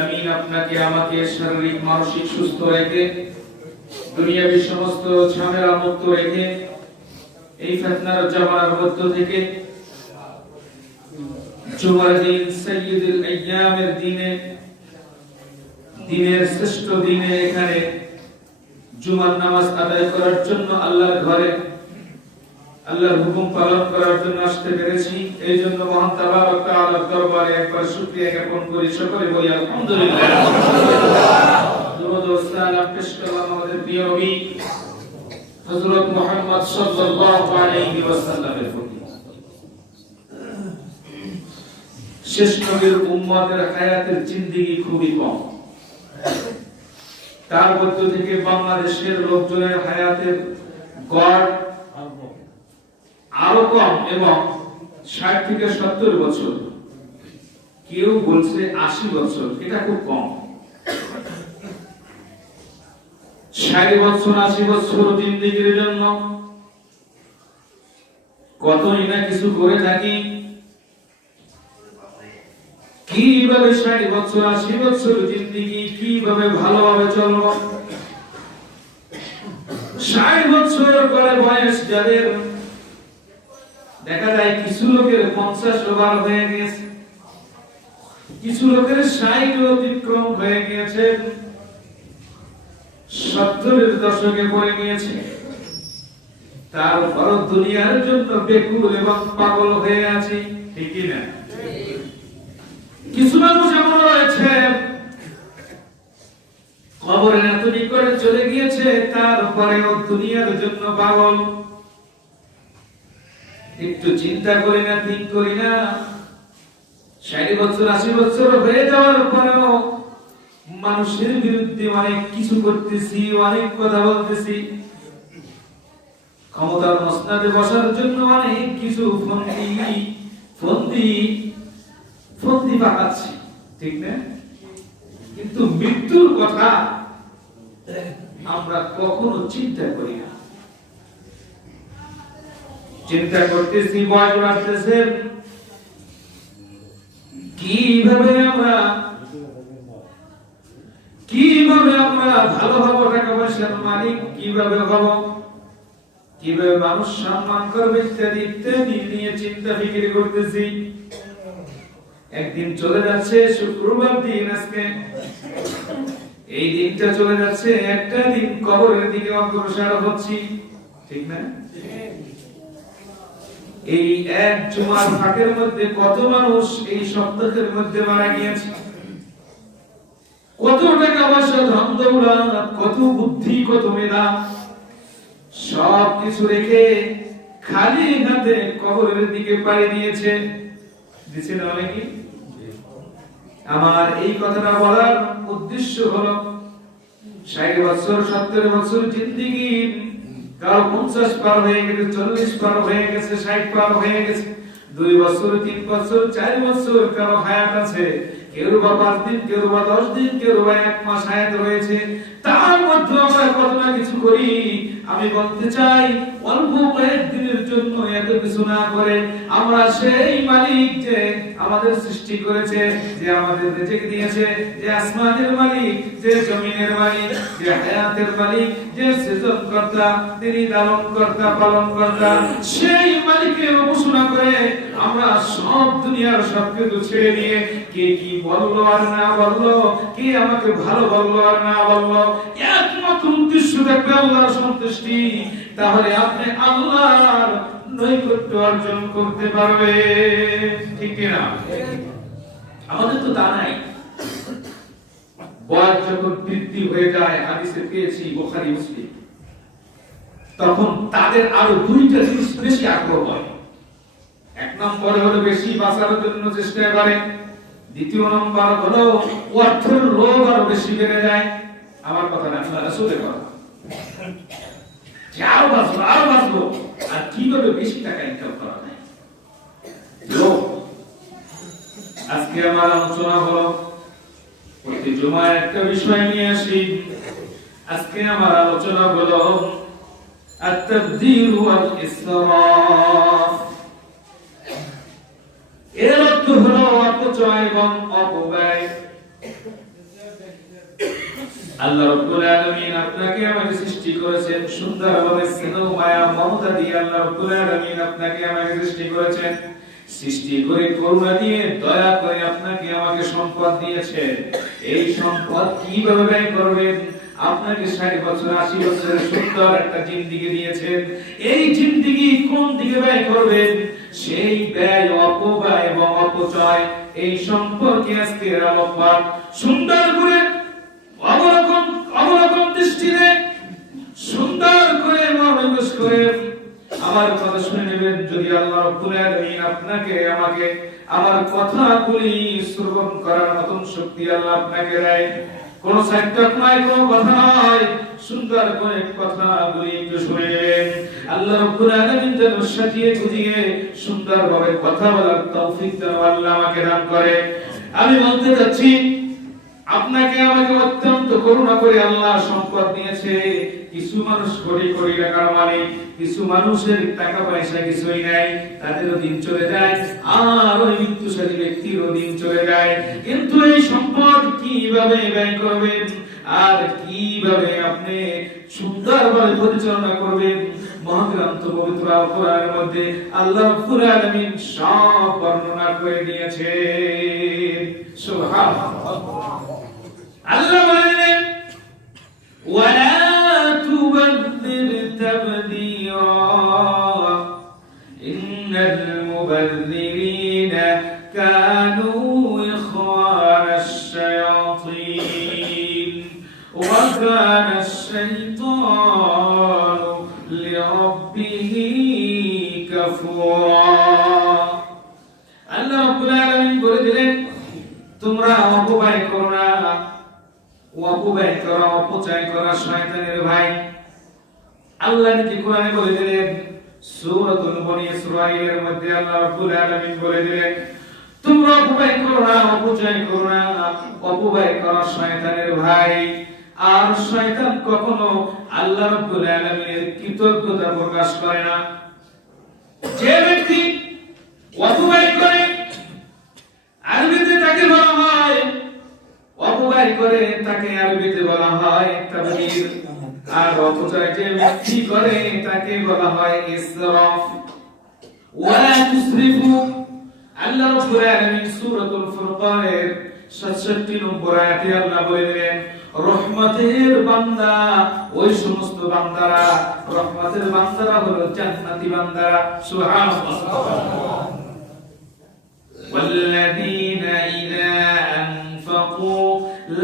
আমিন আপনাকে আমাকে শারীরিক মানসিক সুস্থ রেখে দুনিয়াবী সমস্ত ঝামেলা মুক্ত রেখে এই ফিতনার জামানার মধ্য থেকে জুমার দিন সাইয়্যিদুল আইয়ামের দিনের শ্রেষ্ঠ দিনে এখানে জুমার নামাজ আদায় করার জন্য আল্লাহর ঘরে আল্লাহর হুকুম পালন করার জন্য আসতে পেরেছি। এই জন্য মহান তাবারক তাআলার দরবারে একবার শুকরিয়া জ্ঞাপন করি, সকলে বলি আলহামদুলিল্লাহ। দুরূদ ও সালাম পেশ করলাম আমাদের প্রিয় নবী হযরত মুহাম্মদ সাল্লাল্লাহু আলাইহি ওয়াসাল্লামের প্রতি। শেষ নবীর উম্মতের হায়াতের জিন্দেগি খুবই কম, তার মধ্য থেকে বাংলাদেশের লোকজনের হায়াতের গড় আরো কম এবং 60 থেকে 70 বছর, কেউ বলছে 80 বছর, এটা খুব কম। 60 বছর 80 বছর জিন্দেগির জন্য কতই না কিছু করে থাকি, কিভাবে 60 বছর 80 বছর জিন্দেগি কিভাবে ভালোভাবে চলবো। 60 বছর করে বয়স যাদের, দেখা যায় কিছু লোকের 50 ওভার হয়ে গেছে, কিছু লোকের 60 অতিক্রম হয়ে গিয়েছে, 70-এর দশকে পড়ে গিয়েছে, তারপর দুনিয়ার জন্য বেকুল এবং পাগল হয়ে আছে, ঠিক কি না? কিছু মানুষ এমন রয়েছে কবরের এত নিকটে চলে গিয়েছে, তারপরেও দুনিয়ার জন্য পাগল। একটু চিন্তা করি না, ঠিক করি না, 60 বছর 80 বছর হয়ে যাওয়ার পরেও মানুষের বিরুদ্ধে অনেক কিছু করতেছি, অনেক কথা বলতেছি, ক্ষমতার মসনদে বসার জন্য অনেক কিছু ফন্দি পাকাচ্ছি, ঠিক না? কিন্তু মৃত্যুর কথা আমরা কখনো চিন্তা করি না। চিন্তা করতেছি বয়স বাড়তেছে, কিভাবে আমরা ভালো হবো, টাকা পয়সার মালিক কিভাবে হবো, কিভাবে মানুষ সম্মান করবে, ইত্যাদি ইত্যাদি নিয়ে চিন্তা ফিকির করতেছি। একদিন চলে যাচ্ছে, শুক্রবার দিন আজকে, এই দিনটা চলে যাচ্ছে, একটা দিন কবরের দিকে অগ্রসর হচ্ছি, ঠিক না? এই এক জুমার ফাঁকের মধ্যে কত মানুষ এই সপ্তাহের মধ্যে মারা গিয়েছে, কত টাকা পয়সা, ধন দৌলত, কত বুদ্ধি, কত মেধা, সব কিছু রেখে খালি হাতে কবরের দিকে পাড়ি দিয়েছে, দিছে না অনেকে? আমার এই কথাটা বলার উদ্দেশ্য হলো 60 বছর 70 বছর জিন্দেগি, কারো 50 পার হয়ে গেছে, 40 পার হয়ে গেছে, 60 পার হয়ে গেছে, 2 বছর 3 বছর 4 বছর কারো হায়াত আছে, কেউ বা 5 দিন, কেউ বা 10 দিন, কেউ বা 1 মাস হায়াত রয়েছে, তার মধ্যে আমরা কত না কিছু করি। আমি বলতে চাই, অল্প কয়েকদিনের জন্য এত কিছু না করে আমরা সেই মালিক যে আমাদের সৃষ্টি করেছে, যে আমাদের রিজিক দিয়েছে, যে আসমানের মালিক, যে জমিনের মালিক, যে হায়াতের মালিক, যে সৃজনকর্তা, তিনি লালনকর্তা, পালনকর্তা, সেই মালিকের উপাসনা করে আমরা সব দুনিয়ার সবকিছু ছেড়ে দিয়ে, কে কি বললো আর না বললো, কে আমাকে ভালো বললো আর না বললো, একমাত্র উদ্দেশ্য থাকবে আল্লাহর সন্তুষ্টি, তাহলে আপনি আল্লাহর নৈকট্য অর্জন করতে পারবে, ঠিক না? আমাদের তো তা নাই। বয়স যখন বৃদ্ধি হয়ে যায়, হাদিসে পেয়েছি বুখারী মুসলিম, তখন তাদের আরো 2টা জিনিস বেশি আগ্রহ হয়। এক নম্বর হলো বেশি বাঁচার জন্য চেষ্টা করে, দ্বিতীয় নম্বর হলো অর্থের লোভ আরো বেশি বেড়ে যায়। আমার কথা না, রাসূলের কথা, আরো বাঁচবো, আর কিভাবে বেশি টাকা ইনকাম করা যায়, লোভ। আজকে আমার আলোচনা হলো, প্রতি জুমায় একটা বিষয় নিয়ে আসি। আজকে আমার আলোচনা হলো আত-তাবযীর ওয়াল ইসরাফ। এর অর্থ হলো অপচয় এবং অপব্যয়। আল্লাহ রাব্বুল আলামিন আপনাকে আমাকে সৃষ্টি করেছেন সুন্দরভাবে স্নেহ মায়া মমতা দিয়ে আল্লাহ রাব্বুল আলামিন আপনাকে আমাকে সৃষ্টি করেছেন সৃষ্টি করে করুণা দিয়ে দয়া করে আপনাকে আমাকে সম্পদ দিয়েছেন এই সম্পদ কিভাবে ব্যয় করবেন আপনাকে 60 বছর 80 বছরের সুন্দর একটা জিন্দেগি দিয়েছেন এই জিন্দেগি কোন দিকে ব্যয় করবেন সেই ব্যয় অপব্যয় এবং অপচয় এই সম্পর্কে আজকে আলোকপাত সুন্দর করে অবলোকন দৃষ্টিতে সুন্দর করে মনোনিবেশ করে আমার কথা শুনে নেবেন যদি আল্লাহ রাব্বুল আলামিন আপনাকে আমাকে আমার কথাগুলি শ্রবণ করার মতন শক্তি আল্লাহ আপনাকে দেয় কোন সাইটক নাই কোন কথা নয় সুন্দর করে কথাগুলি একটু শুনে নেবেন আল্লাহ রাব্বুল আলামিন যেন সাজিয়ে গুজিয়ে সুন্দরভাবে কথা বলার তৌফিক যেন আল্লাহ আমাকে দান করে আমি বলতে যাচ্ছি আপনাকে আমাকে অত্যন্ত করুণা করে আল্লাহ সম্পদ দিয়েছে কিছু মানুষ কোটি কোটি টাকার মালিক কিছু মানুষের টাকা পয়সা কিছুই নাই তাদেরও দিন চলে যায় আর ওই মৃত্যুশালী ব্যক্তিরও দিন চলে যায় কিন্তু এই সম্পদ কিভাবে ব্যয় করবেন আর কিভাবে আপনি সুন্দরভাবে পরিচালনা করবেন মহাগ্রন্থ পবিত্র আল কোরআনের মধ্যে আল্লাহ রাব্বুল আলামিন সব বর্ণনা করে দিয়েছেন সুবহানাল্লাহ আল্লাহ বলেন ওয়ালা তুবাদদির তাবদীরা ইন্নাল মুবাদদিরিনা কানু ইখওয়ানাশ শায়াতিন ওয়া কানাশ শাইতানু লিরাব্বিহি কাফুরা আল্লাহ রাব্বুল আলামিন বলে দিলেন তোমরা অপব্যয় করো না অপব্যয় করা অপচয় করা শয়তানের ভাই আল্লাহ নিজে কোরআনে বলে দিলেন সূরাতুল বনী ইসরাঈলের মধ্যে আল্লাহ রাব্বুল আলামিন বলে দিলেন তোমরা অপব্যয় করো না অপচয় করো না অপব্যয় করা শয়তানের ভাই আর শয়তান কখনো আল্লাহ রাব্বুল আলামিনের কৃতজ্ঞতা প্রকাশ করে না যে ব্যক্তি অপব্যয় করে আরবিতে তাকে বলা হয় অপব্যয় করে তাকে আরবিতে বলা হয় তাবযীর আর অপচয় যে ব্যক্তি করে তাকে বলা হয় ইসরাফ ওয়া তুসরিফু আল্লাহ রাব্বুল আলামিন সূরাতুল ফুরকানের 67 নম্বর আয়াতে আল্লাহ বলেন রহমতের বান্দা ওই সমস্ত বান্দারা রহমতের বান্দারা হলো জান্নাতি বান্দারা সুবহানাল্লাহ والذين إذا أنفقوا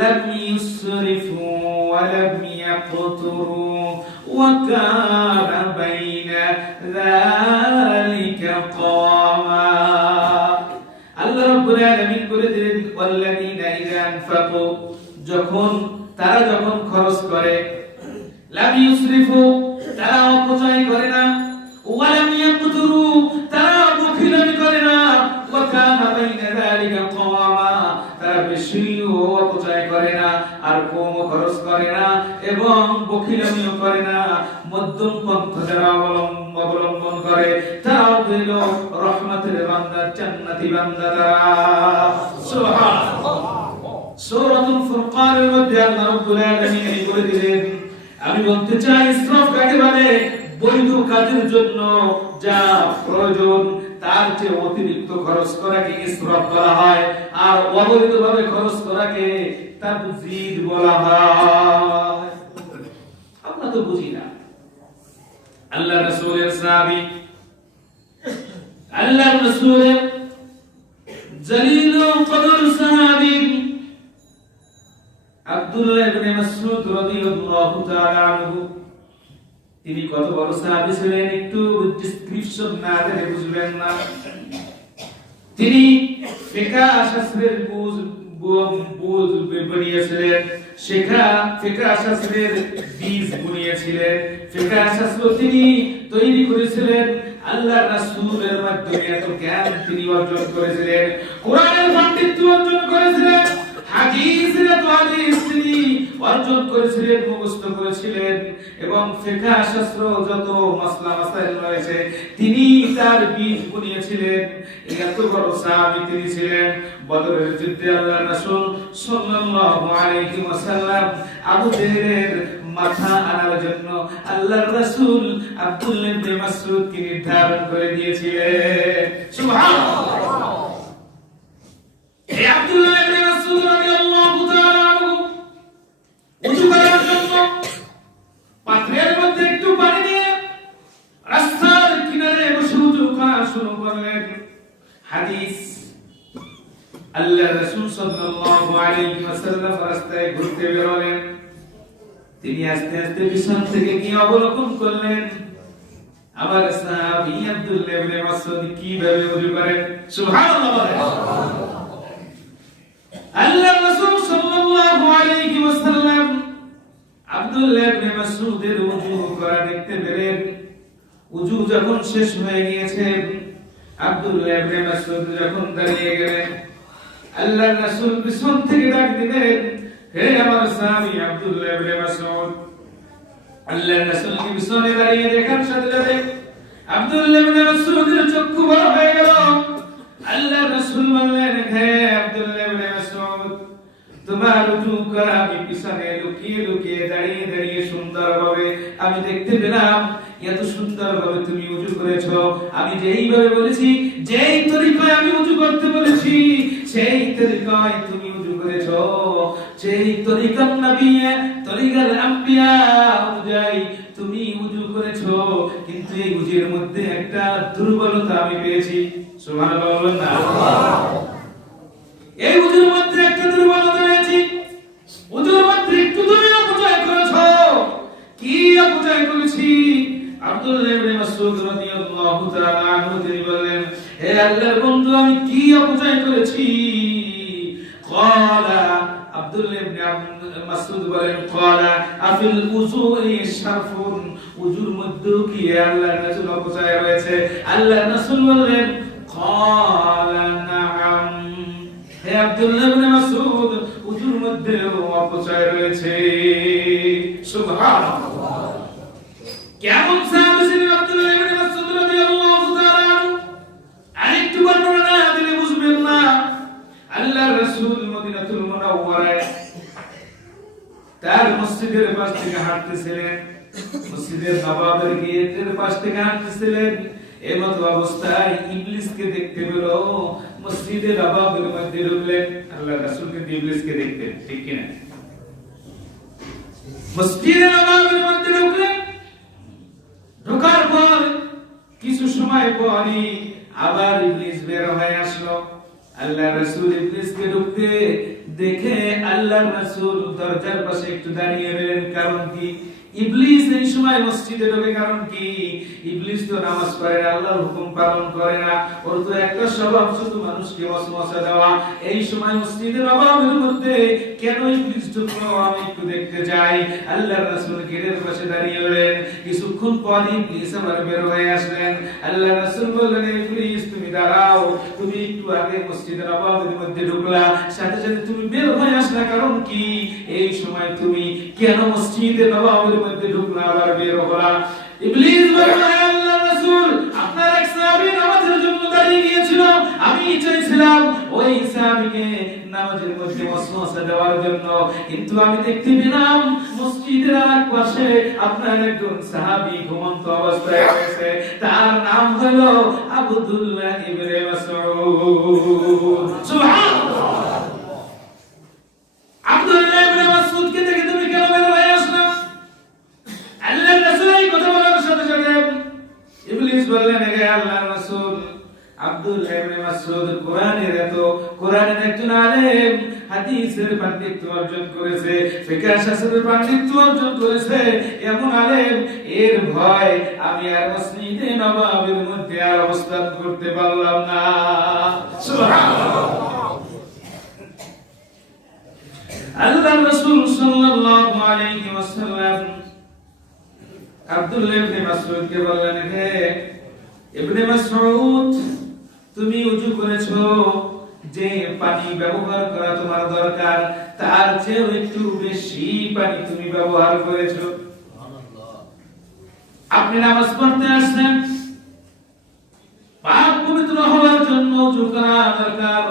لم يسرفوا ولم يقتروا وكان بين ذلك قواما الله رب العالمين বলেন والذين إذا أنفقوا তারা যখন খরচ করে لم يسرفوا তারা অপচয় করে না ولم يقتروا তারা বখিলামি করে না ওয়াকানা বাইনা যালিকা কাওয়ামা তারা বেশি অপচয় করে না আর কম খরচ করে না এবং বখিলামিও করে না মধ্যম পন্থা যারা অবলম্বন করে তারাও হইল রহমতের বান্দা জান্নাতি বান্দা সুবহানাল্লাহ সূরাতুল ফুরকানের মধ্যে আল্লাহ রাব্বুল আলামিন বলে দিলেন আমি বলতে চাই ইসরাফ কাকে বলে বৈধ কাজের জন্য যা প্রয়োজন তার চেয়ে অতিরিক্ত খরচ করাকে ইসরাফ বলা হয় আর অবৈধভাবে খরচ করাকে তাবযীর বলা হয় আমরা তো বুঝি না আল্লাহ রাসূলের সাহাবী আল্লাহ রাসূলের জলিল কদর সাহাবী আব্দুল্লাহ ইবনে মাসউদ রাদিয়াল্লাহু তাআলা আনহু তিনি কত বড় সাহাবী ছিলেন একটু ডেসক্রিপশন না দিলে বুঝবেন না তিনি ফিকহ শাস্ত্রের বুঝ বুনিয়েছিলেন ফিকহ শাস্ত্রের বীজ বুনিয়েছিলেন ফিকহ শাস্ত্র তিনি তৈরি করেছিলেন আল্লাহর রাসূলের মাধ্যমে এত জ্ঞান তিনি অর্জন করেছিলেন কোরআনের পাণ্ডিত্য অর্জন করেছিলেন হাদিসের হাদিস তিনি অর্জন করেছিলেন, মুখস্থ করেছিলেন এবং ফিকহ শাস্ত্র যত মাসলা মাসাইল রয়েছে তিনি তার বীজ বুনিয়েছিলেন। এত বড় সাহাবী তিনি ছিলেন। বদরের যুদ্ধে আল্লাহর রাসূল সাল্লাল্লাহু আলাইহি ওয়াসাল্লাম আবু জেহেলের মাথা আনার জন্য আল্লাহর রাসূল আব্দুল্লাহ ইবনে মাসউদকে নির্ধারণ করে দিয়েছিলেন। সুবহানাল্লাহ। এই আব্দুল্লাহ ইবনে মাসউদ রাদিয়াল্লাহু তাআলা আনহু ওযু করার জন্য পাত্রের মধ্যে একটু পানি নিয়ে রাস্তার কিনারে বসে ওযু করা শুরু করলেন। হাদিস, আল্লাহর রাসূল সাল্লাল্লাহু আলাইহি ওয়াসাল্লাম রাস্তায় ঘুরতে বেরোলেন। তিনি আস্তে আস্তে পিছন থেকে কি অবলোকন করলেন, আমার সাহাবী আব্দুল্লাহ ইবনে মাসউদ কিভাবে ওযু করেন। সুবহানাল্লাহ। আল্লাহর রাসূল সাল্লাল্লাহু আলাইহি ওয়াসাল্লাম আব্দুল্লাহ ইবনে মাসউদের ওযু করা দেখতে পেলেন। ওযু যখন শেষ হয়ে গিয়েছে, আব্দুল্লাহ ইবনে মাসউদ যখন দাঁড়িয়ে গেলেন, আল্লাহর রাসূল পিছন থেকে ডাক দিলেন, হে আমার সাহাবী আব্দুল্লাহ ইবনে মাসউদ। আল্লাহর রাসূল কি পিছনে দাঁড়িয়ে দেখার সাথে সাথে আব্দুল্লাহ ইবনে মাসউদের চক্ষু বড় হয়ে গেল। আল্লাহর রাসূল বললেন, হে আব্দুল্লাহ ইবনে মাসউদ, তোমার ওযু করা আমি পিছনে লুকিয়ে লুকিয়ে দাঁড়িয়ে দাঁড়িয়ে সুন্দরভাবে আমি দেখতে পেলাম। এত সুন্দরভাবে তুমি ওযু করেছো। আমি যেইভাবে বলেছি, যেই তরিকায় আমি ওযু করতে বলেছি, সেই তরিকায় তুমি ওযু করেছো। যেই তরিকার নবী, তরিকার আম্বিয়া অনুযায়ী তুমি ওযু করেছো, কিন্তু এই ওযুর মধ্যে একটা দুর্বলতা আমি পেয়েছি। সুবহানাল্লাহ বলুন না। এই ওযুর মধ্যে একটা দুর্বলতা পেয়েছি। ওযুর মধ্যে একটু তুমি অপচয় করেছো। কি অপচয় করেছি? আব্দুল্লাহ ইবনে মাসউদ রাদিয়াল্লাহু তাআলা আনহু তিনি বললেন, হে আল্লাহর বন্ধু, আমি কি অপচয় করেছি? ক্বালা, আব্দুল্লাহ ইবনে মাসউদ বলেন, ক্বালা আফিল উযুই শারফুন, ওযুর মধ্যে কি আল্লাহর রাসূল অপচয় রয়েছে? আল্লাহর রাসূল বললেন, ক্বালা নাআম, হে আব্দুল্লাহ ইবনে মাসউদ, ওযুর মধ্যে অপচয় রয়েছে। সুবহানাল্লাহ। কেমন সাহাবী ছিলেন আব্দুল্লাহ ইবনে মাসউদ রাদিয়াল্লাহু তাআলা আনহু? আরেকটু বর্ণনা না দিলে বুঝবেন না। আল্লাহর রাসূল মদিনাতুল মুনাওয়ারায় তার মসজিদের পাশ থেকে হাঁটতেছিলেন। মসজিদের নবাবের গেটের পাশ থেকে হাঁটতেছিলেন। এমত অবস্থায় ইবলিসকে দেখতে পেল। মসজিদের নবাবের মধ্যে ঢুকলেন। আল্লাহর রাসূল কিন্তু ইবলিসকে দেখতেন, ঠিক কি না? মসজিদের নবাবের মধ্যে ঢুকলেন। ঢোকার পর কিছু সময় পরই আবার ইবলিস বের হয়ে আসলো। আল্লাহর রাসূল ইবলিসকে ঢুকতে দেখে আল্লাহর রাসূল দরজার পাশে একটু দাঁড়িয়ে রইলেন। কারণ কি? ইবলিস এই সময় মসজিদে ঢোকে কারণ কি? ইবলিস তো নামাজ পড়ে না, আল্লাহর হুকুম পালন করে না। ওর তো একটা স্বভাব শুধু মানুষকে ওয়াসওয়াসা দেওয়া। এই সময় মসজিদের নবাবের মধ্যে কেন ইবলিস ঢুকলো আমি একটু দেখতে চাই। আল্লাহর রাসূল গেটের পাশে দাঁড়িয়ে রইলেন। কিছুক্ষণ পর ইবলিস আবার বের হয়ে আসলেন। আল্লাহর রাসূল বললেন, ইবলিস তুমি দাঁড়াও, তুমি একটু আগে মসজিদের নবাবের মধ্যে ঢুকলা, সাথে সাথে তুমি বের হয়ে আসলা, কারণ কি? এই সময় তুমি কেন মসজিদের নবাবের মধ্যে ঢুকলা আবার বের হলা? ইবলিস বলল, হে আল্লাহর রাসূল, আপনার এক সাহাবী নামাজের জন্য দাঁড়িয়ে গিয়েছিল, আমি চাইছিলাম ওই সাহাবীকে নামাজের মধ্যে ওয়াসওয়াসা দেওয়ার জন্য, কিন্তু আমি দেখতে পেলাম মসজিদের আরেক পাশে আপনার একজন সাহাবী ঘুমন্ত অবস্থায় রয়েছে। তার নাম হলো আব্দুল্লাহ ইবনে মাসউদ। সুবহানাল্লাহ। আব্দুল্লাহ ইবনে মাসউদকে দেখে তুমি কেন বের হয়ে আসলে? আল্লাহর রাসূল এই কথা বলার সাথে সাথে ইবলিস বললেন, হে আল্লাহর রাসূল, আব্দুল্লাহ ইবনে মাসউদ কোরআনের একজন আলেম, হাদিসের পাণ্ডিত্য অর্জন করেছে, ফিকহ শাস্ত্রের পাণ্ডিত্য অর্জন করেছে। এমন আলেম, এর ভয় আমি আর মসজিদে নববীর মধ্যে আর অবস্থান করতে পারলাম না। সুবহানাল্লাহ। আল্লাহর রাসূল সাল্লাল্লাহু আলাইহি ওয়াসাল্লাম আব্দুল্লাহ ইবনে মাসউদকে বললেন, হে ইবনে মাসউদ, তুমি ওযু করেছো, যে পানি ব্যবহার করা তোমার দরকার তার চেয়েও একটু বেশি পানি তুমি ব্যবহার করেছো। আপনি নামাজ পড়তে আসছেন, পাক পবিত্র হওয়ার জন্য ওযু করা দরকার।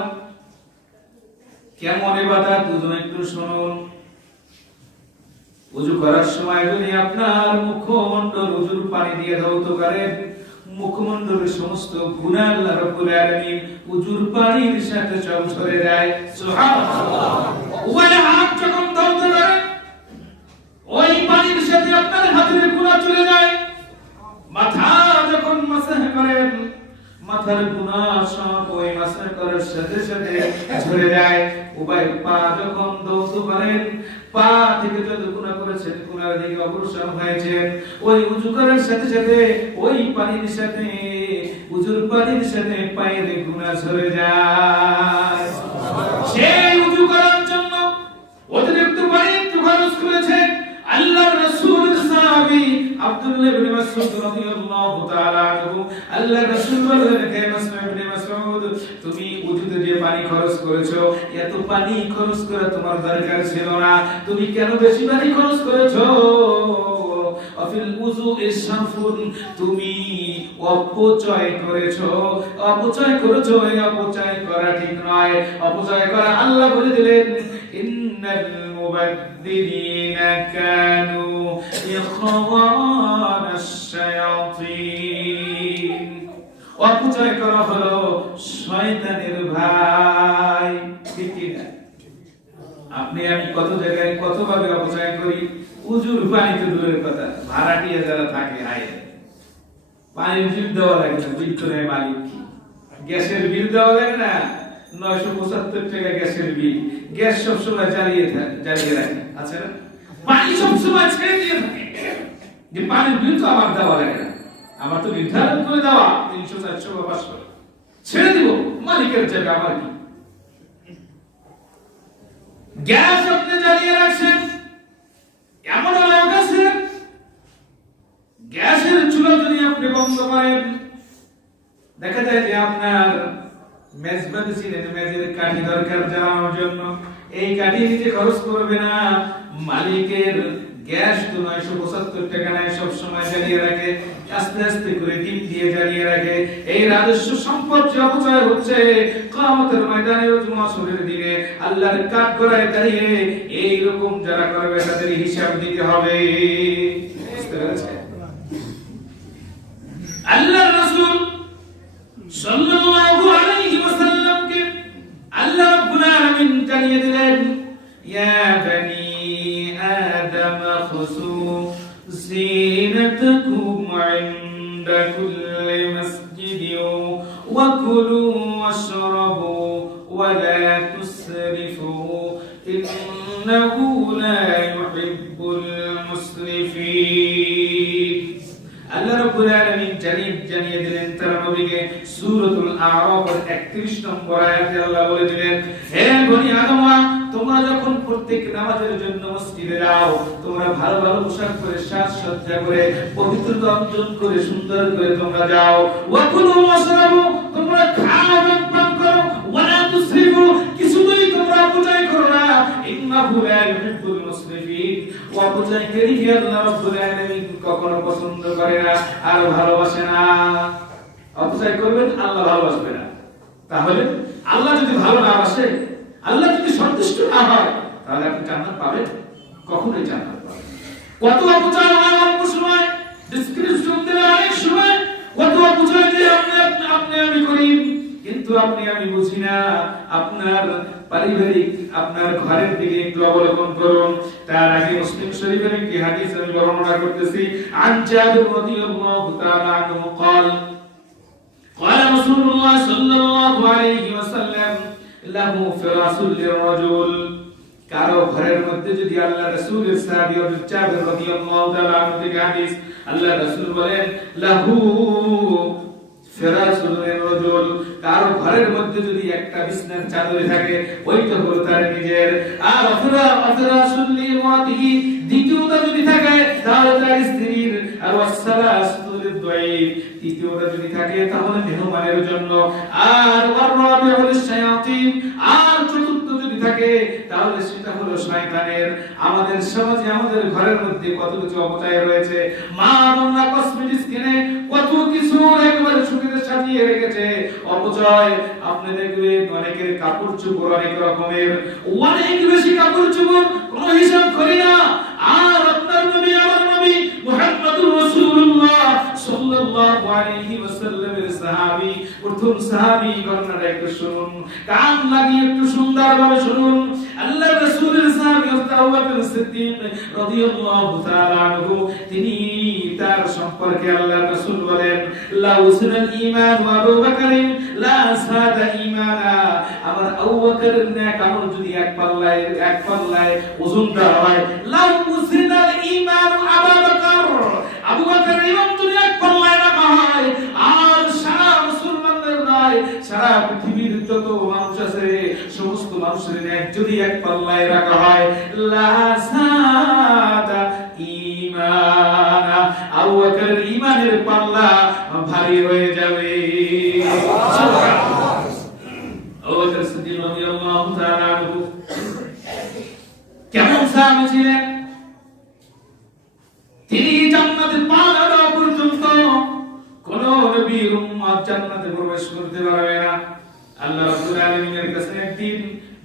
কেমন ইবাদত ওযু একটু শুনুন। ওযু করার সময় যদি আপনার মুখমণ্ডল ওযুর পানি দিয়ে ধৌত করেন, মুখমণ্ডলের সমস্ত গুনাহ আল্লাহ রাব্বুল আলামিন ওযুর পানির সাথে সব সরে যায়। সুবহানাল্লাহ। ওই হাত যখন ধৌত করেন, ওই পানির সাথে আপনার হাতের গুনাহ চলে যায়। মাথা যখন মাসাহ করেন, মাথার গুনাহ সব ওই মাসাহ করার সাথে সাথে ঝরে যায়। উভয় পা যখন ধৌত করেন, পা থেকে যত গুনাহ করেছেন গুনার দিকে অগ্রসর হয়েছেন, ওই ওযু করার সাথে সাথে ওই পানির সাথে ওযুর পানির সাথে পায়ের গুনাহ ঝরে যায়। সেই ওযু করার জন্য অতিরিক্ত পানি খরচ করেছেন আল্লাহর রাসূলের সাহাবী আব্দুল্লাহ ইবনে মাসউদ রাদিয়াল্লাহু তাআলা আনহু। আল্লাহর রাসূল বললেন, হে মাসউদ, তুমি ওযুতে যে পানি খরচ করেছো, এত পানি খরচ করা তোমার দরকার ছিল না, তুমি কেন বেশি পানি খরচ করেছো? আফিল উযু ইসরাফুন, তুমি অপচয় করেছো। অপচয় করেছো, এই অপচয় করা ঠিক নয়। অপচয় করা আল্লাহ বলে দিলেন, ইন্নাল মুবাদদিরিনা কানু ইখওয়ানাশ শায়াতিন। অপচয় করা হলো শয়তানের ভাই। ঠিক কি না? আপনি আমি কত জায়গায় কতভাবে অপচয় করি। উযুর পানি তো দূরের কথা, ভাড়াটিয়া যারা থাকে আয় পানির বিল দেওয়া লাগে না, বিল তো নেয় মালিক। গ্যাসের বিল দেওয়া লাগে না, 975 টাকা গ্যাসের বিল। গ্যাস সবসময় জ্বালিয়ে রাখে, আছে না? পানি সবসময় ছেড়ে দিয়ে থাকে যে পানির বিল তো আমার দেওয়া লাগে না, আমার তো নির্ধারণ করে দেওয়া 300, 400 বা 500 ছেড়ে দিব, মালিকের জায়গা আমার কি। গ্যাস আপনি জ্বালিয়ে রাখছেন, এমন লোক আছে গ্যাসের চুলা যদি আপনি বন্ধ করেন, দেখা যায় যে আপনার মেজবাতি ছিলেন, মেজের কাঠি দরকার জ্বালানোর জন্য, এই কাঠি নিজে খরচ করবে না, মালিকের গ্যাস তো 975 টাকা নেয়, সব সময় জ্বালিয়ে রাখে, আস্তে আস্তে করে টিপ দিয়ে জ্বালিয়ে রাখে। এই রাজস্ব সম্পদ যে অপচয় হচ্ছে, কিয়ামতের ময়দানে মাসুরের দিনে আল্লাহর কাঠগড়ায় দাঁড়িয়ে এই রকম যারা করবে তাদের হিসাব দিতে হবে। বুঝতে পেরেছেন? আল্লাহর রাসূল সাল্লাল্লাহু আলাইহি ওয়াসাল্লামকে আল্লাহ রাব্বুল আলামিন জানিয়ে দিলেন, ইয়া বনি আদম খুসু زينتكم عند كل مسجد وكلوا واشربوا ولا تسرفوا إنه لا يحب المسرفين। আল্লাহ রাব্বুল আলামিন জানিয়ে দিলেন তার নবীকে সূরাতুল আরাফের 31 নম্বর আয়াতে আল্লাহ বলে দিলেন, হে বনি আদম, তোমরা যখন প্রত্যেক নামাজের জন্য মসজিদে যাও, তোমরা ভালো ভালো পোশাক পরে, সাজসজ্জা করে, পবিত্রতা অর্জন করে, সুন্দর করে তোমরা যাও। ওয়াকুলু ওয়াশরাবু, তোমরা খাও এবং পান করো। ওয়ালা তুসরিফু, কিছুতেই তোমরা অপচয় করো না। ইন্নাহু লা ইউহিব্বুল মুসরিফিন, অপচয়কারীকে আল্লাহ রাব্বুল আলামিন কখনো পছন্দ করে না আর ভালোবাসে না। অপচয় করবেন, আল্লাহ ভালোবাসবে না। তাহলে আল্লাহ যদি ভালো না বাসে, আল্লাহ যদি সন্তুষ্ট না হয়, তাহলে আপনি জান্নাত পাবেন? কখনোই জান্নাত পাবেন। কত অপচয় হয় অল্প সময়, ডিসক্রিপশন দেওয়া অনেক সময়, কত অপচয় যে আপনি আমি করি, কিন্তু আপনি আমি বুঝি না। আপনার পারিবারিক, আপনার ঘরের দিকে একটু অবলোকন করুন। তার আগে মুসলিম শরীফের একটি হাদিস আমি বর্ণনা করতেছি। আন জাবির রাদিয়াল্লাহু তাআলা আনহু قال قال رسول الله صلى الله عليه وسلم له فراش للرجل। কারো ঘরের মধ্যে যদি আল্লাহ রাসূলের সাহাবী জাবির রাদিয়াল্লাহু তাআলা আনহু থেকে হাদিস, আল্লাহ রাসূল বলেন, লাহু ফিরাশুল লিররাজুল, কারো ঘরের মধ্যে যদি একটা বিছানার চাদর থাকে, ওইটা হলো তার নিজের। আর ফিরাশুল লিমাতিহি, দ্বিতীয়টা যদি থাকে তাহলে তার স্ত্রীর। আর ওয়াসসালাসু যদি দাঈফ, তৃতীয়টা যদি থাকে তাহলে মেহমানের জন্য, আর ওয়ারাবিউল শায়াতিন, আর চতুর্থ যদি থাকে তাহলে সেটা হলো শয়তানের। আমাদের সমাজে আমাদের ঘরের মধ্যে কত কিছু অপচয় রয়েছে। মা বাবা কসমেটিক্স কিনে কত কিছু একবারে সুবিধা সাজিয়ে রেখেছে, অপচয়। আপনি দেখবেন অনেকের কাপড় চোপড় অনেক রকমের, অনেক বেশি কাপড় চোপড়, কোনো হিসাব করি না। আর আপনার নবী, আমার নবী মুহাম্মদুর রাসূলুল্লাহ সাল্লাল্লাহু আলাইহি ওয়াসাল্লামের সাহাবী, প্রথম সাহাবী ঘটনাটা একটু শুনুন, কান লাগিয়ে একটু সুন্দরভাবে শুনুন। আল্লাহর রাসূলের সাহাবী হযরত আবু বকর সিদ্দিক রাদিয়াল্লাহু তাআলা আনহু, তিনি তার সম্পর্কে আল্লাহর রাসূল বলেন, লা উসনাল ঈমান ওয়া আবু বকরিন লা সাদা ঈমানা। আমার আবু বকরের নেক আমল যদি এক পাল্লায় ওজন দেওয়া হয়, লা উসনাল ঈমান আবু বকর, আবু বকরের ঈমান যদি এক পাল্লায় রাখা হয়, আর সারা মুসলমানদের নয়, সারা পৃথিবীর যত মানুষ আছে সমস্ত মানুষের নেক যদি এক পাল্লায় রাখা হয়, লা সাদা ঈমানা, আবু বকরের ঈমানের পাল্লা ভারী হয়ে যাবে। সুবহানাল্লাহ। আবু বকর সিদ্দিক রাদিয়াল্লাহু তাআলা আনহু কেমন সাহাবী ছিলেন? তিনি জান্নাতে পা দেওয়া পর্যন্ত কোন নবীর উম্মত জান্নাতে প্রবেশ করতে পারবে না। আল্লাহ রাব্বুল আলামিনের কাছে একদিন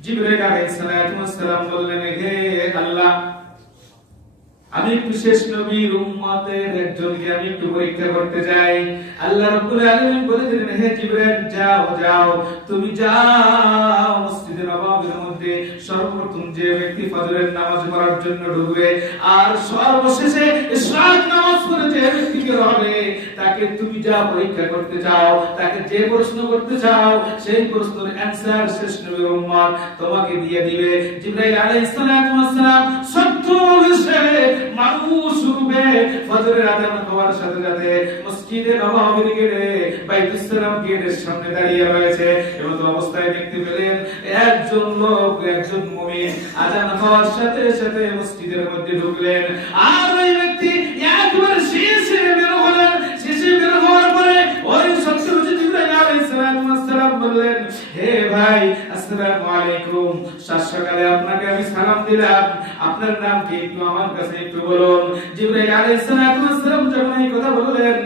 জিবরাইল আলাইহিস সালাম বললেন, হে আল্লাহ, আমি বিশেষ নবীর উম্মতের একজনকে আমি একটু পরীক্ষা করতে চাই। আল্লাহ রাব্বুল আলামিন বলে দিলেন, হে জিবরাইল, যাও তুমি যাও মসজিদে নববীর মধ্যে সর্বপ্রথম যে ব্যক্তি ফজরের নামাজ পড়ার জন্য ঢুকবে আর সর্বশেষে ইশরাক নামাজ পড়ে যে ব্যক্তি বের হবে, তাকে তুমি যা পরীক্ষা করতে চাও, তাকে যে প্রশ্ন করতে চাও সেই প্রশ্নের অ্যানসার শেষ নবীর উম্মত তোমাকে দিয়ে দিবে। জিবরাইল আলাইহিস সালাম সত্য হিসেবে মানুষ রূপে ফজরের আযান হওয়ার সাথে সাথে মসজিদে নববীর গেটে বাইতুস সালাম গেটের সামনে দাঁড়িয়ে রয়েছে। এমন অবস্থায় দেখতে পেলেন একজন লোক, একজন মুমিন আযান হওয়ার সাথে সাথে মসজিদের মধ্যে ঢুকলেন, আর ওই ব্যক্তি একবার শেষে বের হলেন। শেষে বের হওয়ার পরে ওই সত্য জিবরাইল আলাইহিস সালাম বললেন, হে ভাই, আসসালামু আলাইকুম, সকালে আপনাকে আমি সালাম দিলাম, আপনার নাম কি একটু আমার কাছে একটু বলুন। জিবরাইল আলাইহিস সালাম যখন এই কথা বললেন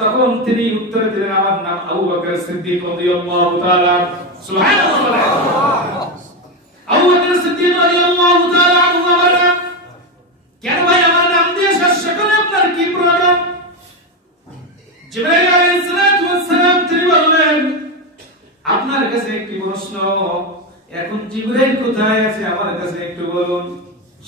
তখন তিনি উত্তর দিলেন, আমার নাম আবু বকর সিদ্দিক রাদিয়াল্লাহু তাআলা। সুবহানাল্লাহ। আবু বকর সিদ্দিক রাদিয়াল্লাহু তাআলা আনহু আমার নাম। কেন ভাই আমার নাম দিয়ে সকালে আপনার কি প্রয়োজন? জিবরাইল আলাইহিস সালাম তিনি বললেন, আপনার কাছে একটি প্রশ্ন, এখন জিবরাইল কোথায় আছে আমার কাছে একটু বলুন।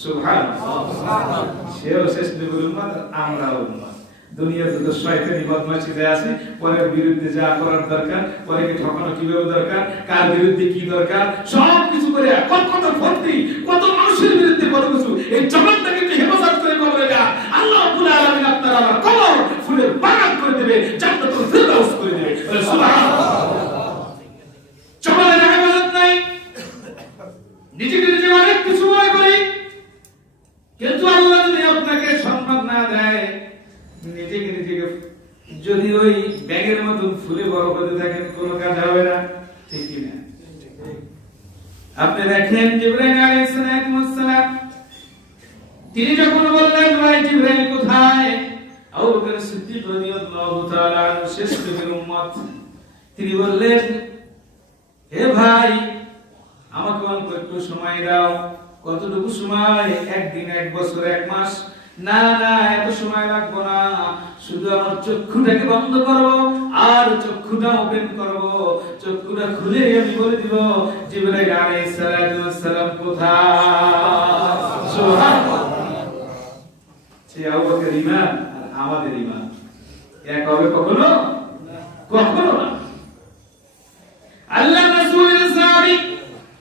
সুবহানাল্লাহ। সেও শেষ নবীর উম্মত, আমরাও উম্মত। দুনিয়াতে তো শয়তানি বদমাশি যা আছে, পরের বিরুদ্ধে যা করার দরকার, পরেকে ঠকানো কিভাবে দরকার, কার বিরুদ্ধে কি দরকার, সব কিছু করে কত ভর্তি, কত মানুষের বিরুদ্ধে কত কিছু, এই জগৎটাকে একটু হেফাজত করে কবরে যা আল্লাহ রাব্বুল আলামিন আপনার আমার কবর ফুলের বাগান করে দেবে, জান্নাতুল ফিরদাউস করে দেবে। সুবহানাল্লাহ। চলে না হেফাজত নাই, নিজেকে নিজে অনেক কিছু মনে করি, কিন্তু আল্লাহ যদি আপনাকে সম্মান না দেয়, নিজেকে যদি ওই ব্যাগের মতন ফুলে বড় হতে থাকেন, কোনো কাজ হবে না, ঠিক কি না? আপনি দেখেন জিবরাইল আলাইহিস সালাম তিনি যখন বললেন, ভাই জিবরাইল কোথায়, আবু বকর সিদ্দিক রাদিয়াল্লাহু তাআলা শেষ নবীর উম্মত, তিনি বললেন, হে ভাই, আমাকে অল্প একটু সময় দাও। কতটুকু সময়? একদিন, এক বছর, এক মাস? না, এত সময় লাগবে না, শুধু আমার চক্ষুটাকে বন্ধ করবো আর চক্ষুটা ওপেন করবো, চক্ষুটা খুলে আমি বলে দিব জিবরাইল আলাইহিস সালাম কোথায়। সুবহানাল্লাহ। সে আবু বকরের ঈমান আর আমাদের ঈমান এক হবে কখনো? কখনো না। আল্লাহ রাসূলের সাহাবী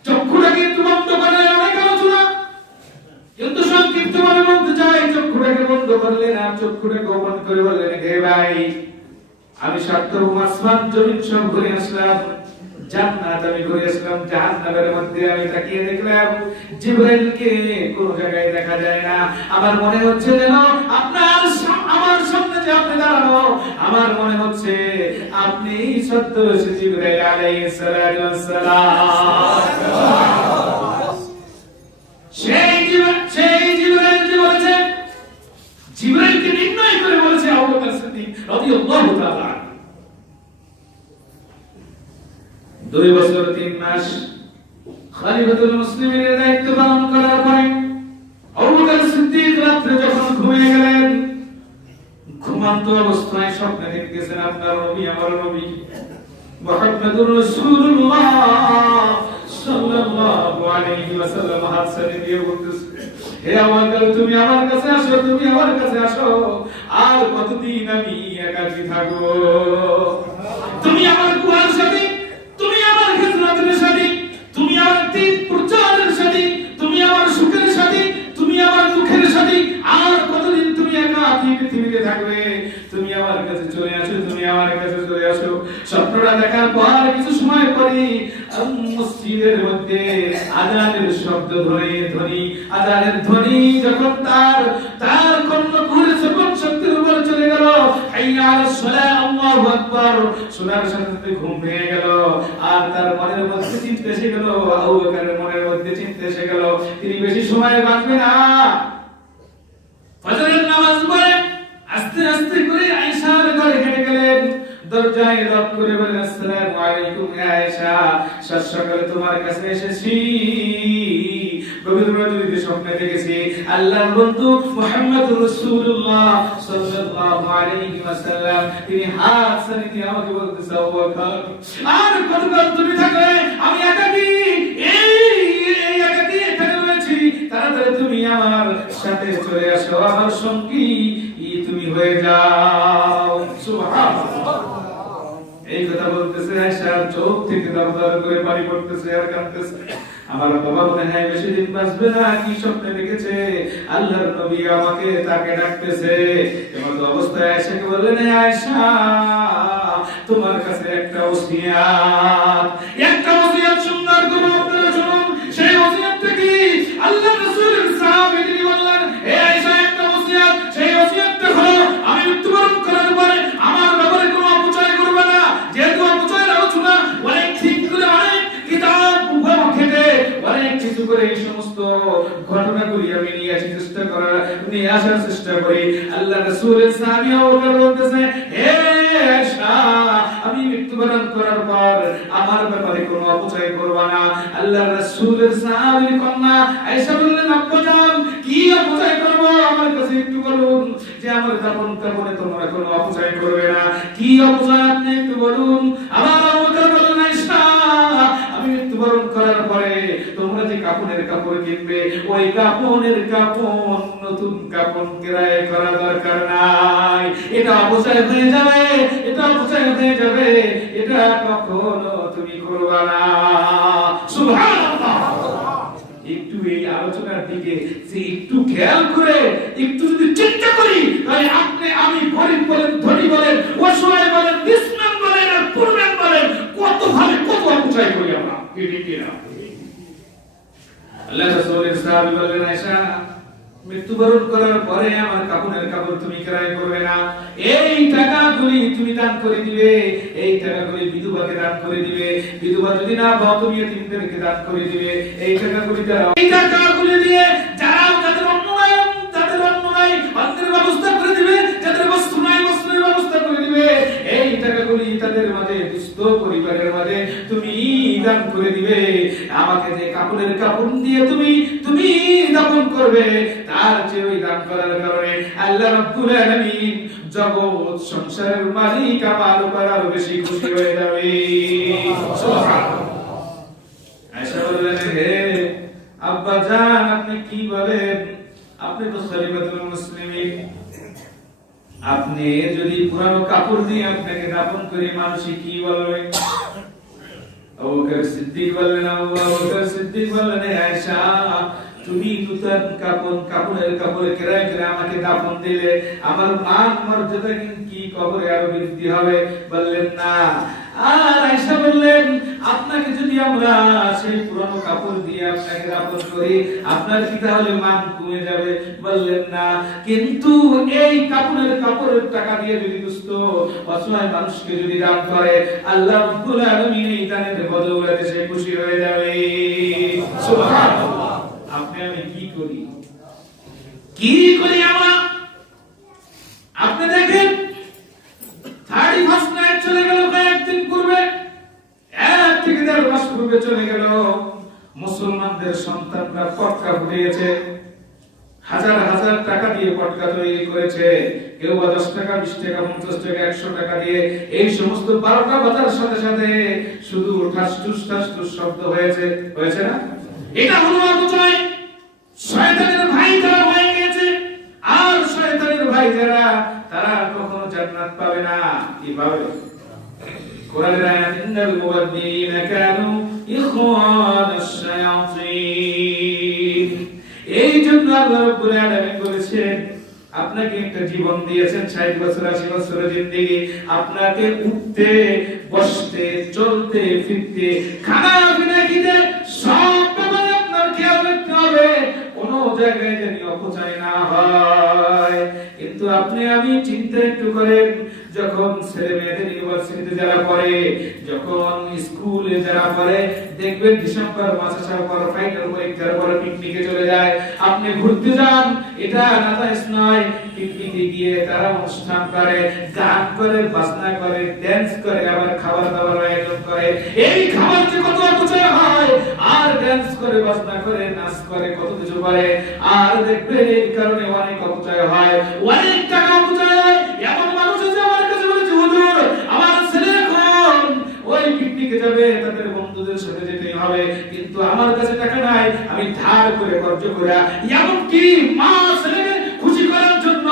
চক্ষুটাকে একটু বন্ধ করে অনেক আলোচনা, কিন্তু সংক্ষিপ্ত ভাবে বলতে চাই, চক্ষুটাকে বন্ধ করলেন আর চক্ষুটাকে ওপেন করে বললেন, হে ভাই, আমি সাতরকম আসমান জমিন সব ঘুরে আসলাম, জান্নাত আমি ঘুরে আসলাম, জাহান্নামের মধ্যে আমি তাকিয়ে দেখলাম জিবরাইলকে কোনো জায়গায় দেখা যায় না। আমার মনে হচ্ছে যেন আপনার আমার সামনে যে আপনি দাঁড়ানো আমার মনে হচ্ছে আপনি সত্য জিবরাইল আলাইহিস সালাতু ওয়াস সালাম। সেই জিবরাইল যে বলেছে, জিবরাইলকে নির্ণয় করে বলেছে আবু বকর সিদ্দিক রাদিয়াল্লাহু তাআলা 2 বছর 3 মাস খলিফাতুল মুসলিমিনের দায়িত্ব পালন করার পরে আবু বকর সিদ্দিক রাতে যখন ঘুমিয়ে গেলেন, ঘুমন্ত অবস্থায় স্বপ্নে দেখতেছেন আপনার নবী, আমার নবী মুহাম্মদুর রাসূলুল্লাহ সাল্লাল্লাহু আলাইহি ওয়াসাল্লাম হাত সারি দিয়ে বলতেছে, হে আমার দল, তুমি আমার কাছে আসো, তুমি আমার কাছে আসো। আর কতদিন আমি একাকী থাকবো? তুমি আমার কুয়ার সাথী, তুমি আমার খেজরাতের সাথী, তুমি আমার তিন প্রচারের সাথী, তুমি আমার সুখের সাথী, তুমি আমার দুঃখের সাথী। আর কতদিন তুমি একাকী পৃথিবীতে থাকবে? তুমি আমার কাছে চলে আসো, তুমি আমার কাছে চলে আসো। স্বপ্নটা দেখার পর কিছু সময় পরে মসজিদের মধ্যে আযানের শব্দ ধ্বনি, আযানের ধ্বনি যখন তার কর্ণকুহরে যখন শব্দের উপর চলে গেল, হাইয়া আলাস সালাহ, আল্লাহু আকবার, শোনার সাথে সাথে ঘুম ভেঙে গেল। আর তার মনের মধ্যে চিন্তা এসে গেল, আবু বকরের মনের মধ্যে চিন্তা এসে গেল তিনি বেশি সময় বাঁচবে না। ফজরের নামাজ পড়ে আস্তে আস্তে করে আয়েশার ঘরে হেঁটে গেলেন, দরজায় নক করে বললেন, আসসালামু আলাইকুম ইয়া আয়েশা, সাত সকালে তোমার কাছে এসেছি। গভীর রাতে স্বপ্নে দেখেছি আল্লাহর বন্ধু মুহাম্মদুর রাসূলুল্লাহ সাল্লাল্লাহু আলাইহি ওয়াসাল্লাম তিনি হাত সারি দিয়ে আমাকে বলতেছে, আবু বকর, আর কতকাল তুমি থাকবে? আমি একাকী, এই একাকী এখানে রয়েছি, তাড়াতাড়ি তুমি আমার সাথে চলে আসো, আমার সঙ্গী তুমি হয়ে যাও। সুবহানাল্লাহ। এই কথা বলতেছে আয়েশার চোখ থেকে দরদর করে পানি পড়তেছে আর কাঁদতেছে। আমার বাবা মনে হয় বেশি দিন বাঁচবে না, কি স্বপ্নে দেখেছে আল্লাহর নবী আমাকে তাকে ডাকতেছে। এমন অবস্থায় আয়েশাকে বললেন, আয়েশা, তোমার কাছে একটা ওসিয়াত সুন্দর করে আপনারা শুনুন। সেই ওসিয়াতটা কি? আল্লাহর রাসূলের সাহাবী তিনি বললেন, হে আয়েশা, একটা ওসিয়াত, সেই ওসিয়াতটা হলো আমি মৃত্যুবরণ করার পরে আমার ব্যাপারে কোনো অপচয় করবে না। যেহেতু অপচয়ের আলোচনা অনেক ঠিক করে অনেক কিতাব ঘেটে অনেক কিছু করে এই সমস্ত ঘটনাগুলি আমি নিয়ে আসার চেষ্টা করি। আল্লাহ রাসূলের সাহাবী ওরা বলতেছে, হে আয়েশা, আমি মৃত্যুবরণ করার পর আমার ব্যাপারে কোনো অপচয় করবা না। আল্লাহ রাসূলের সাহাবীর কন্যা আয়েশা বললেন, আব্বাজান, কি অপচয় করব? আমার কাছে একটু বলুন যে আমার কাপড়ে তোমরা কোনো অপচয় করবে না। কি অপচয় আপনি একটু বলুন। আমার আবু বকর বললেন, আয়েশা, আমি মৃত্যুবরণ করার পরে তোমরা যে কাপড় কিনবে, ওই কাপড়ের কাপড় নতুন কাপড় ক্রয় করা দরকার নাই। এটা অপচয় হয়ে যাবে, এটা অপচয় হয়ে যাবে, এটা কখনো তুমি করবা না। সুবহানাল্লাহ। একটু এই আলোচনার দিকে যে একটু খেয়াল করে একটু যদি চিন্তা করি, তাহলে আপনি আমি গরিব বলেন, ধনী বলেন, অসহায় বলেন, বিসমান বলেন আর পুরমান বলেন, কত ভাবে কত অপচয় করি আমরা। আল্লাহ রাসূলের সাহাবী বললেন, আয়েশা, মৃত্যুবরণ করার পরে আমার কাপড় তুমি ক্রয় করবে না। এই টাকাগুলি তুমি দান করে দিবে, এই টাকাগুলি বিধবাকে দান করে দিবে। বিধবা যদি না পাও তুমি এতিমদেরকে দান করে দিবে। এই টাকাগুলি দিয়ে যারা যাদের অন্ন নাই অন্নের ব্যবস্থা করে দিবে, যাদের বস্ত্র নাই বস্ত্রের ব্যবস্থা করে দিবে। এই টাকাগুলি তাদের মাঝে, দুস্থ পরিবারের মাঝে তুমি দান করে দিবে। আমাকে যে কাপড় দিয়ে তুমি দাপন করবে, তার চেয়ে ওই দান করার কারণে আল্লাহ রাব্বুল আলামিন জগৎ সংসারের মালিক আমার উপর আরো বেশি খুশি হয়ে যাবে। সুবহানাল্লাহ। আয়েশা বললেন, হে আব্বা জান, আপনি কি বলেন? আপনি তো খলিফাতুল মুসলিমিন, আপনি যদি পুরানো কাপড় দিয়ে আপনাকে দাফন করে মানুষ কি বলবে? আবু বকর সিদ্দিক বললেন, আয়েশা, তুমি নতুন কাপড়ে ক্রয় করে আমাকে দাফন দিলে, আমার মান মর্যাদা কি কবরে আরো বৃদ্ধি হবে? বললেন, না, আর আয়েশা বললেন, আপনাকে যদি আমরা সেই পুরনো কাপড় দিয়ে আপনাকে দাফন করি, আপনার কি তাহলে মান কমে যাবে? বললেন না, কিন্তু এই কাপড়ের টাকা দিয়ে যদি দুস্থ অসহায় মানুষকে যদি দান করে, আল্লাহ রাব্বুল আলামিন এই দানের বদৌলতে সে খুশি হয়ে যাবে। সুবহানাল্লাহ। আপনি আমি কি করি আমরা? আপনি দেখেন 31 নাইট চলে গেল, কয়েকদিন পূর্বে, 1 থেকে 1.5 মাস পূর্বে চলে গেল, মুসলমানদের সন্তানরা পটকা ফুটিয়েছে, হাজার হাজার টাকা দিয়ে পটকা তৈরি করেছে, কেউ 10 টাকা, 20 টাকা, 50 টাকা, 100 টাকা দিয়ে এই সমস্ত 12টা বাজার সাথে সাথে শুধু ঠাসঠুস ঠাসঠুস শব্দ হয়েছে না? এটা হলো অপচয়। শয়তানের ভাই যারা হয়ে গেছে, আর শয়তানের ভাই যারা, তারা কখনো জান্নাত পাবে না। কি পাবে? কোরআনের আয়াত, ইন্নাল মুবাদদিরিনা কানু ইখওয়ানাশ শায়াতিন। এই জন্য আল্লাহ রাব্বুল আলামিন বলেছেন, আপনাকে একটা জীবন দিয়েছেন, 60 বছর 80 বছরের জিন্দেগি, আপনাকে উঠতে বসতে চলতে ফিরতে খানা পিনা খেতে সব ব্যাপারে আপনার খেয়াল রাখতে হবে, কোনো জায়গায় যেন অপচয় না হয়। কিন্তু আপনি আমি চিন্তা একটু করেন, যখন ছেলে মেয়েদের ইউনিভার্সিটিতে যারা পড়ে, যখন স্কুলে যারা পড়ে, দেখবেন ডিসেম্বর মাসে পর ফাইনাল পরীক্ষার পর পিকনিকে চলে যায়। আপনি ঘুরতে যান, এটা নাজায়েজ নয়। পিকনিকে গিয়ে তারা অনুষ্ঠান করে, গান করে, বাজনা করে, ড্যান্স করে, আবার খাবার দাবার আয়োজন করে। এই খাবার যে কত অপচয় হয়, আর ড্যান্স করে, বাজনা করে, নাচ করে, কত কিছু করে, আর দেখবেন এই কারণে অনেক অপচয় হয়, অনেক টাকা অপচয় হয়। এমন মানুষ আছে আমার কাছে বলেছে, হুজুর আমার ছেলে এখন ওই পিকনিকে যাবে, তাদের বন্ধুদের সাথে যেতেই হবে, কিন্তু আমার কাছে টাকা নাই, আমি ধার করে খরচ করে, এমন কি মা ছেলেকে খুশি করার জন্য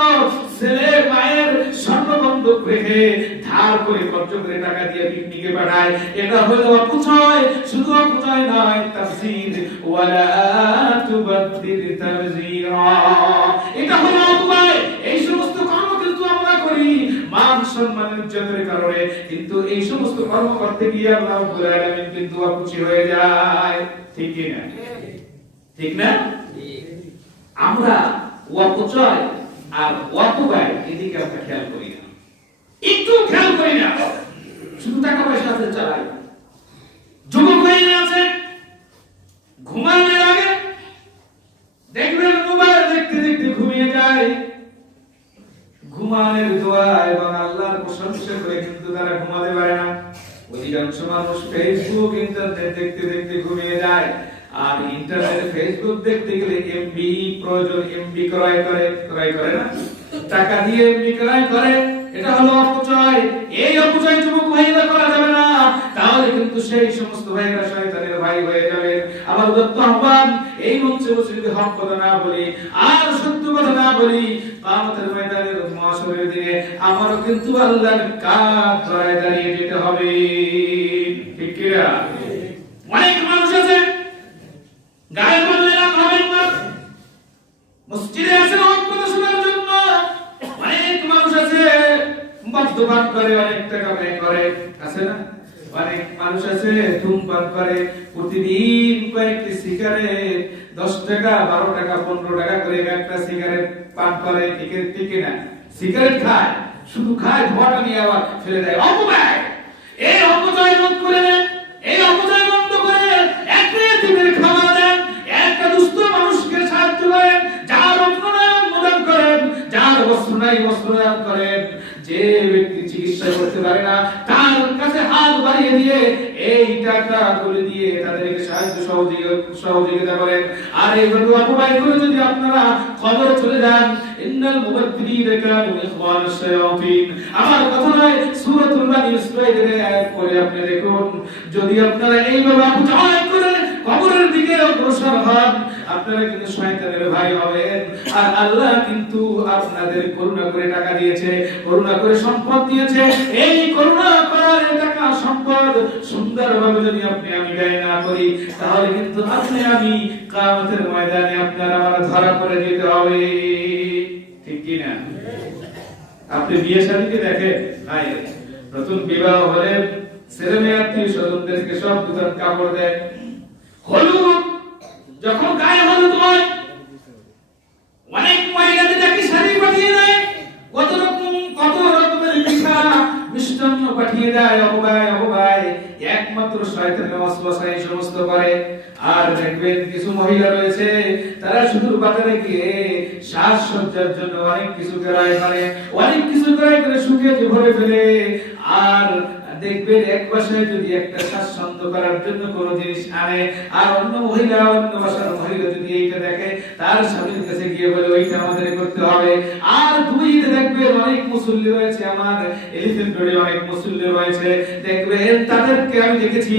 ছেলে মায়ের স্বর্ণ বন্ধক রেখে ধার করে খরচ করে টাকা দিয়ে পিকনিকে পাঠায়। এটা হলো অপচয়। শুধু অপচয় নয়, তাফসীর ওয়ালা তুবাদ্দির তাবযীরা, এটা হলো অপচয়। এই সমস্ত কর্ম কিন্তু আমরা করি মান সম্মানের ইজ্জতের কারণে, কিন্তু এই সমস্ত কর্ম করতে গিয়ে আল্লাহ রাব্বুল আলামিন কিন্তু খুশি হয়ে যায়। ঠিক কি না? ঠিক না? আমরা অপচয় আর অপব্যয় এদিকে আমরা খেয়াল করি না, একটু খেয়াল করি না, শুধু টাকা পয়সা আছে চালাই। যুবক ভাইরা আছে, ঘুমানোর আগে দেখবেন মোবাইল দেখতে দেখতে ঘুমিয়ে যায়। ঘুমানোর দোয়া এবং আল্লাহর প্রশংসা করে কিন্তু তারা ঘুমাতে পারে না। অধিকাংশ মানুষ ফেসবুক ইন্টারনেট দেখতে দেখতে ঘুমিয়ে যায়। আর ইন্টারনেটে ফেসবুক দেখতে গেলে এমবি প্রয়োজন, এমবি ক্রয় করে না, টাকা দিয়ে এমবি ক্রয় করে। এটা হলো অপচয়। এই অপচয় যুবক ভাইরা করা যাবে না, তাহলে কিন্তু সেই সমস্ত ভাইরা শয়তানের ভাই হয়ে যাবে। আমার দত্ত আহ্বান, এই মঞ্চে বসে যদি হক কথা না বলি আর সত্য কথা না বলি, কিয়ামতের ময়দানে মাশরের দিনে আমারও কিন্তু আল্লাহর কাজ ধরায় দাঁড়িয়ে যেতে হবে। ঠিক কি না? অনেক মানুষ আছে গায়ে বললে না হবে না, মসজিদে আসে হক কথা শোনার জন্য। অনেক মানুষ আছে মদ্যপান করে, অনেক টাকা ব্যয় করে, আছে না? অনেক মানুষ আছে ধূমপান করে, প্রতিদিন কয়েকটি সিগারেট 10 টাকা 12 টাকা 15 টাকা করে একটা সিগারেট পান করে। ঠিক না? সিগারেট খায়, শুধু খায়, ধোঁয়াটা নিয়ে আবার ফেলে দেয়। অপব্যয়। এই অপচয় রোধ করে দেন, এই অপচয় বন্ধ করে একটা এতিমের খাবার দেন, একটা দুস্থ মানুষকে সাহায্য করেন, যার অনুদান করেন, যার বস্ত্র নাই বস্ত্র দান করেন, যে ব্যক্তি চিকিৎসা করতে পারে না তার কাছে হাত বাড়িয়ে দিয়ে এই টাকা করে দিয়ে তাদেরকে সাহায্য সহযোগিতা করেন। আর এইভাবে অপব্যয় করে যদি আপনারা খবর চলে যান, ইন্নাল মুবাদদিরিনা কানু ইখওয়ানাশ শায়াতিন, আমার কথা নয়, সূরাতুল বানী ইসরাঈলের আয়াত পড়ে আপনি দেখুন, যদি আপনারা এইভাবে অপচয় করে কবরের দিকে অগ্রসর হন, আপনারা কিন্তু শয়তানের ভাই হবেন। আর আল্লাহ কিন্তু আপনাদের করুণা করে টাকা দিয়েছে, করুণা করে সম্পদ দিয়েছে। এই করুণা করার টাকা সম্পদ সুন্দরভাবে যদি আপনি আমি ব্যয় না করি, তাহলে কিন্তু আপনি আমি কিয়ামতের ময়দানে আপনারা আমরা ধরা পড়ে যেতে হবে। ঠিক কি না? আপনি বিয়ে শাদীতে দেখেন, ভাই নতুন বিবাহ হলে ছেলে মেয়ে আত্মীয় স্বজনদেরকে সব নতুন কাপড় দেয়। হলুদ যখন গায়ে হলুদ হয়, অনেক মহিলাদেরকে শাড়ি পাঠিয়ে দেয়, কত রকমের পিঠা মিষ্টান্ন পাঠিয়ে দেয়। অবগায় একমাত্র শয়তানের ওয়াসওয়াসা এই সমস্ত করে। আর দেখবেন কিছু মহিলা রয়েছে, তারা শুধু বাজারে গিয়ে সাজসজ্জার জন্য অনেক কিছু ক্রয় করে সুখে ভরে ফেলে। আর দেখবেন এক বাসায় যদি একটা স্বাচ্ছন্দ্য করার জন্য কোনো জিনিস আনে, আর অন্য বাসার মহিলা যদি এইটা দেখে, তার স্বামীর কাছে গিয়ে বলে ওইটা আমাদের করতে হবে। আর দুইতে দেখবেন অনেক মুসল্লি রয়েছে, আমার এলিফ্যান্ট রোডে অনেক মুসল্লি রয়েছে, দেখবেন তাদেরকে আমি দেখেছি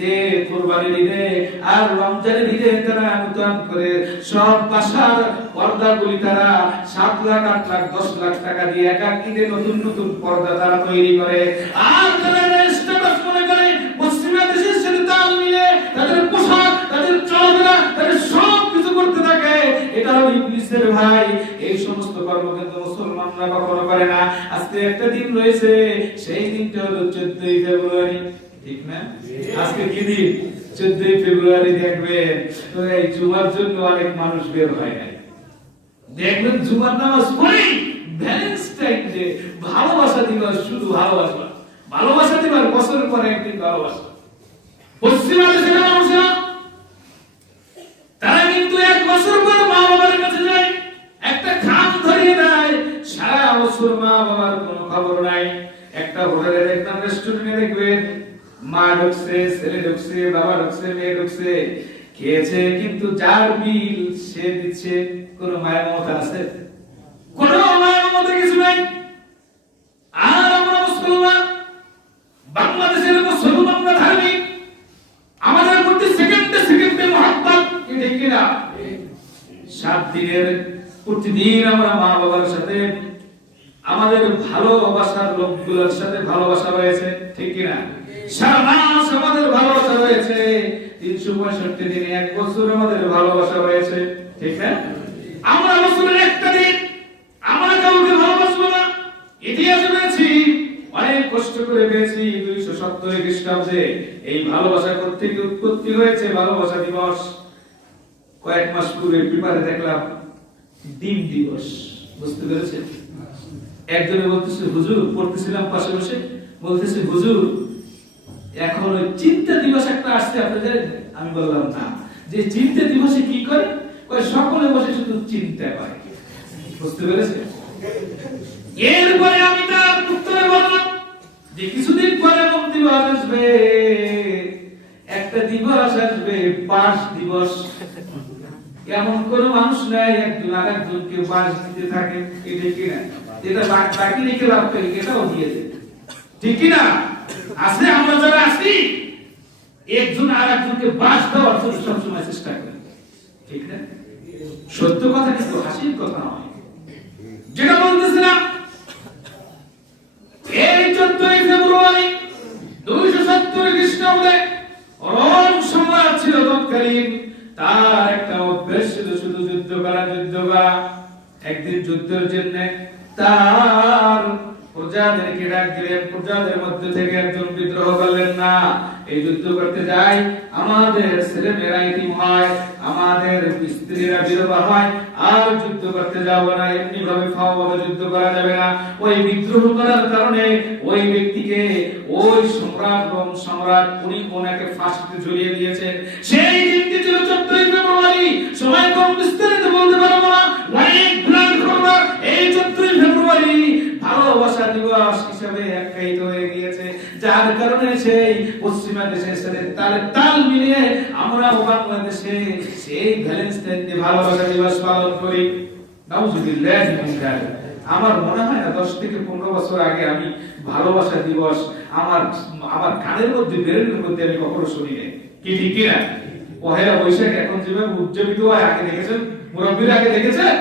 যে কুরবানির ঈদে আর রমজানের ঈদে তারা নতুন করে সব বাসার পর্দাগুলি তারা 7 লাখ 8 লাখ 10 লাখ টাকা দিয়ে এক ঈদে নতুন পর্দা তারা তৈরি করে। আর তারা স্ট্যাটাস মনে করে পশ্চিমা দেশের সাথে তাল মিলে তাদের পোশাক, তাদের চলাফেরা, তাদের সব কিছু করতে থাকে। এটা হলো ইবলিসের ভাই। এই সমস্ত কর্ম কিন্তু মুসলমানরা কখনো করে না। আজকে একটা দিন রয়েছে, সেই দিনটা হলো 14ই ফেব্রুয়ারি, ঠিক না? আজকে কি দিন? 14ই ফেব্রুয়ারি। দেখবেন তো এই জুমার জন্য অনেক মানুষ বের হয় না, দেখবেন জুমার নামাজ পড়ে ভ্যালেন্টাইন ডে, ভালোবাসা দিবস, শুধু ভালোবাসা দিবস, বছরের পর একদিন ভালোবাসা। পশ্চিমা দেশের মানুষরা তারা কিন্তু এক বছর পর মা বাবার কাছে যায়, একটা খাম ধরিয়ে দেয়, সারা বছর মা বাবার কোনো খবর নাই। একটা হোটেলে দেখবেন, রেস্টুরেন্টে দেখবেন, মা ঢুকছে, ছেলে ঢুকছে, বাবা ঢুকছে, মেয়ে ঢুকছে, খেয়েছে, কিন্তু যার বিল সে দিচ্ছে। কোনো মায়া মমতা আছে? কোনো মায়া মমতা কিছু নাই। আর আমরা মুসলমান, বাংলাদেশের মুসলমানরা ধার্মিক, আমাদের মধ্যে সেকেন্ডে মহব্বত, কি ঠিক কিনা? 7 দিনের প্রতিদিন আমরা মা বাবার সাথে, আমাদের ভালোবাসার লোকগুলোর সাথে ভালোবাসা রয়েছে, ঠিক কিনা? সারা মাস আমাদের ভালোবাসা রয়েছে, 365 দিনে এক বছর আমাদের ভালোবাসা রয়েছে, ঠিক না? আমরা বছরের একটা দিন আমরা কাউকে ভালোবাসবো না। ইতিহাসে পেয়েছি, অনেক কষ্ট করে পেয়েছি, 270 খ্রিস্টাব্দে এই ভালোবাসা কোত্থেকে উৎপত্তি হয়েছে, ভালোবাসা দিবস। কয়েক মাস পূর্বে পেপারে দেখলাম ডিম দিবস, বুঝতে পেরেছেন? একজনে বলতেছে, হুজুর, পড়তেছিলাম পাশে বসে, বলতেছে, হুজুর এখন ওই চিন্তা দিবস একটা আসছে, আপনি জানেন? আমি বললাম না। যে চিন্তা দিবসে কি করে? ওই সকলে বসে শুধু চিন্তা করে, বুঝতে পেরেছেন? এরপরে আমি তার উত্তরে বললাম যে কিছুদিন পরে এমন দিবস আসবে, একটা দিবস আসবে বাস দিবস। এমন কোন মানুষ নাই একজন আরেকজনকে বাস দিতে থাকে, এটা কিনা? এটা বাকি রেখে লাভ করে এটাও দিয়ে দেবে, ঠিক কিনা? আছে, আমরা যারা আছি একজন আরেকজনকে বাস দেওয়ার জন্য সবসময় চেষ্টা করি, ঠিক না? সত্য কথা, কিন্তু হাসির কথা নয়। যেটা বলতেছিলাম, এই 14ই ফেব্রুয়ারি 270 খ্রিস্টাব্দে রোম সম্রাট ছিল তৎকালীন, তার একটা অভ্যাস ছিল শুধু যুদ্ধ করা। একদিন যুদ্ধের জন্য তার প্রজাদেরকে ডাক দিলেন, প্রজাদের মধ্যে থেকে একজন বিদ্রোহ করলেন না, এই যুদ্ধ করতে যাই, আমাদের ছেলে মেয়েরা ইতিম হয়, আমাদের স্ত্রীরা বিধবা হয়, আর যুদ্ধ করতে যাব না, এমনি ভাবে ফাওয়াভাবে যুদ্ধ করা যাবে না। ওই বিদ্রোহ করার কারণে ওই ব্যক্তিকে ওই সম্রাট উনি ওনাকে ফাঁসিতে ঝুলিয়ে দিয়েছেন। সেই দিনটি ছিল 14ই ফেব্রুয়ারি। সময় কম, বিস্তারিত বলতে পারবো না, অনেক বিরাট ঘটনা। এই 14ই ফেব্রুয়ারি ভালোবাসা দিবস হিসেবে আখ্যায়িত হয়ে গিয়েছে, যার কারণে সেই পশ্চিমা দেশের সাথে তাল মিলিয়ে আমরা বাংলাদেশে সেই ভ্যালেন্টাইন ডে ভালোবাসা দিবস পালন করি। নাউজুবিল্লাহ মিন যালিক। আমার মনে হয় না 10 থেকে 15 বছর আগে আমি ভালোবাসা দিবস আমার কানের মধ্যে বেরের মধ্যে আমি কখনো শুনি নাই, কি ঠিক কিনা? পহেলা বৈশাখ এখন যেভাবে উদযাপিত হয়, আগে দেখেছেন? মুরব্বীরা আগে দেখেছেন?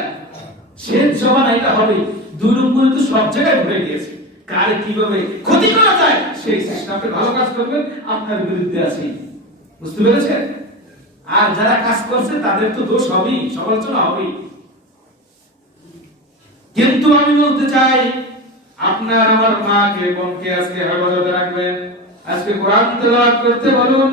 শেষ জমানা এটা হবে। 2 নম্বরে তো সব জায়গায় ঘুরে গিয়েছে, কার কিভাবে ক্ষতি করা যায় সেই সিস্টেমে ভালো কাজ করবেন, আপনার বিরুদ্ধে আছে, বুঝতে পেরেছেন? আর যারা কাজ করছে তাদের তো দোষ হবেই, সমালোচনা হবেই। কিন্তু আমি বলতে চাই, আপনার আমার মাকে বোনকে আজকে হেফাজতে রাখবেন, আজকে কোরআন তেলাওয়াত করতে বলুন,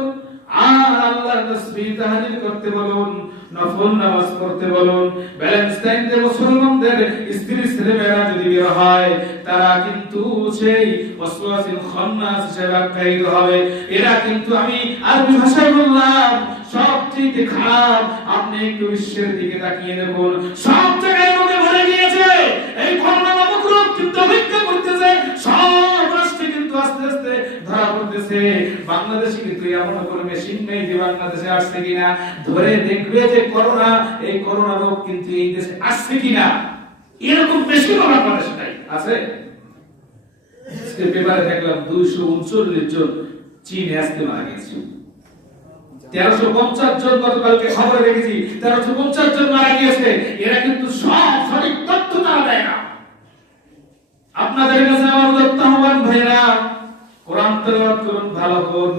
আর আল্লাহর তাসবিহ তাহলিল করতে বলুন, নফল নামাজ পড়তে বলুন। ভ্যালেন্টাইনডে মুসলমানদের স্ত্রী ছেলেমেয়েরা যদি বের হয়, তারা কিন্তু সেই ওয়াসওয়াসিল খান্নাস হিসেবে আখ্যায়িত হবে। এরা কিন্তু, আমি আরবি ভাষায় বললাম, সবচেয়ে খারাপ। আপনি একটু বিশ্বের দিকে তাকিয়ে দেখুন, সব জায়গায় রোগে ভরে গিয়েছে। এই করোনা নামক রোগ কিন্তু অপেক্ষা করতেছে, সব রাষ্ট্রে কিন্তু আস্তে আস্তে ধরা পড়তেছে। বাংলাদেশে কিন্তু এমন কোনো মেশিন নেই যে বাংলাদেশে আসছে কিনা ধরে দেখবে যে করোনা, এই করোনা রোগ কিন্তু এই দেশে আসছে কিনা। এরকম মেশিন বাংলাদেশে নাই, আছে? আজকে পেপারে দেখলাম 239 জন চীনে আজকে মারা গেছে। 1350 জন গতকালকে খবরে দেখেছি, 1350 জন মারা গিয়েছে। এরা কিন্তু সব সঠিক তথ্য তারা দেয় না। আপনাদের কাছে আমার উদাত্ত আহ্বান, ভাইরা, কোরআন তেলাওয়াত করুন, ভালো করুন।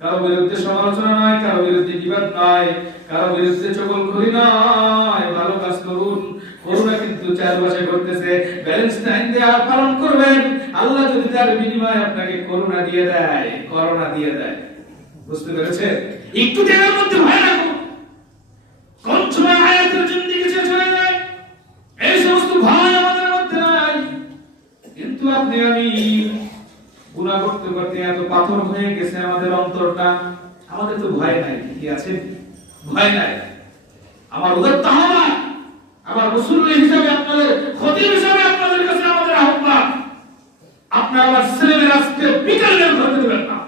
কারো বিরুদ্ধে সমালোচনা নয়, কারো বিরুদ্ধে বিবাদ নয়, কারো বিরুদ্ধে চগলখড়ি নয়, ভালো কাজ করুন। করোনা কিন্তু চারপাশে ঘটতেছে, ভ্যালেন্টাইন ডে পালন করবেন। আল্লাহ যদি তার বিনিময়ে আপনাকে করোনা দিয়ে দেয়, করোনা দিয়ে দেয়, বুঝতে পেরেছেন? একটু জায়গার মধ্যে ভয় রাখুন। কোন সময় আয়াতের জিন্দেগি শেষ হয়ে যায়, এই সমস্ত ভয় আমাদের মধ্যে নাই। কিন্তু আপনি আমি গুনাহ করতে করতে এত পাথর হয়ে গেছে আমাদের অন্তরটা, আমাদের তো ভয় নাই। কি আছে? ভয় নাই। আমার উদাত্ত আহ্বান, আমার রাসূল হিসেবে, আপনাদের খতিব হিসেবে আপনাদের কাছে আমাদের আহ্বান, আপনারা আমার ছেলেমেয়েরা আজকে বিকাল বের করতে দেবেন না।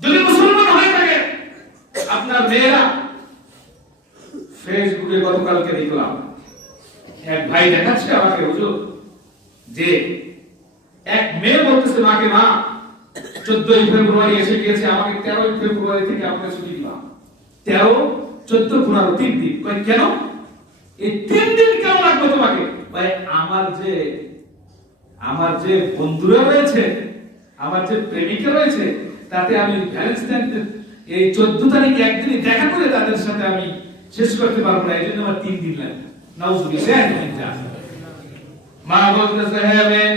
যদি মুসলমান হয়ে থাকে, আপনার মেয়েরা, ফেসবুকে গতকালকে দেখলাম এক ভাই দেখাচ্ছে আমাকে, হুজুর, যে এক মেয়ে বলতেছে মাকে, মা 14 ফেব্রুয়ারি এসে গিয়েছে, আমাকে 13 ফেব্রুয়ারি থেকে আপনাকে ছুটি দিলাম। 13, 14, 15, 3 দিন। কই কেন? এই 3 দিন কেন লাগবে তোমাকে? ভাই, আমার যে বন্ধুরা রয়েছে, আমার যে প্রেমিকা রয়েছে, তাতে আমি ভ্যালেন্টাইন এই 14 তারিখ একদিনই দেখা করে তাদের সাথে আমি শেষ করতে পারবো না, এই জন্য আমার 3 দিন লাগবে। নাউজুবিল্লাহ। মা বলতেছে, হ্যাঁ মেয়ে,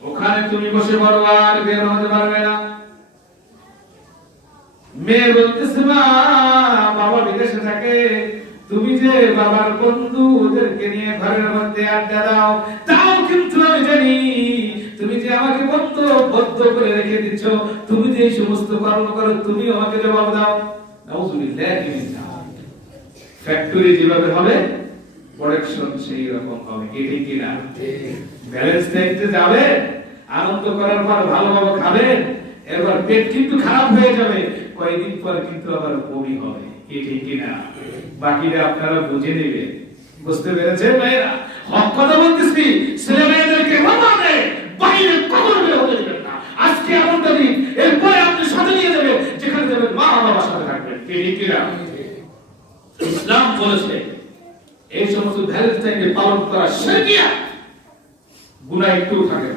ওখানে তুমি বসে পড়ো, আর বের হতে পারবে না। মেয়ে বলতেছে, মা, বাবা বিদেশে থাকে, তুমি যে বাবার বন্ধু, ওদেরকে নিয়ে ঘরের মধ্যে আড্ডা দাও, তাও কিন্তু আমি জানি তুমি যে আমাকে বদ্ধ করে রেখে দিচ্ছ, তুমি যে এই সমস্ত কর্ম করো, তুমি আমাকে জবাব দাও। নাউজুবিল্লাহ। ফ্যাক্টরি যেভাবে হবে, প্রোডাকশন সেই রকম হবে। কি ঠিক কিনা? ব্যালেন্স দেখতে যাবে, আনন্দ করার পর ভালোভাবে খাবেন, এবার পেট কিন্তু খারাপ হয়ে যাবে, কয়েকদিন পর কিন্তু আবার বমি হবে। কি ঠিক কিনা? বাকিটা আপনারা বুঝে নেবেন। বুঝতে পেরেছেন ভাইরা? হক কথা বলতেছি, ছেলে মেয়েদেরকে বাবাতে বাইরে কখনো বের হতে দিবেন না। আজকে এমনটা দিন, এরপরে আপনি সাথে নিয়ে যাবেন, যেখানে যাবেন মা বাবার সাথে থাকবেন। কি ঠিক কিনা? ইসলাম বলেছে এই সমস্ত ভ্যালেন্টাইন ডে পালন করা শিরকিয়াত, গুনাহ একটু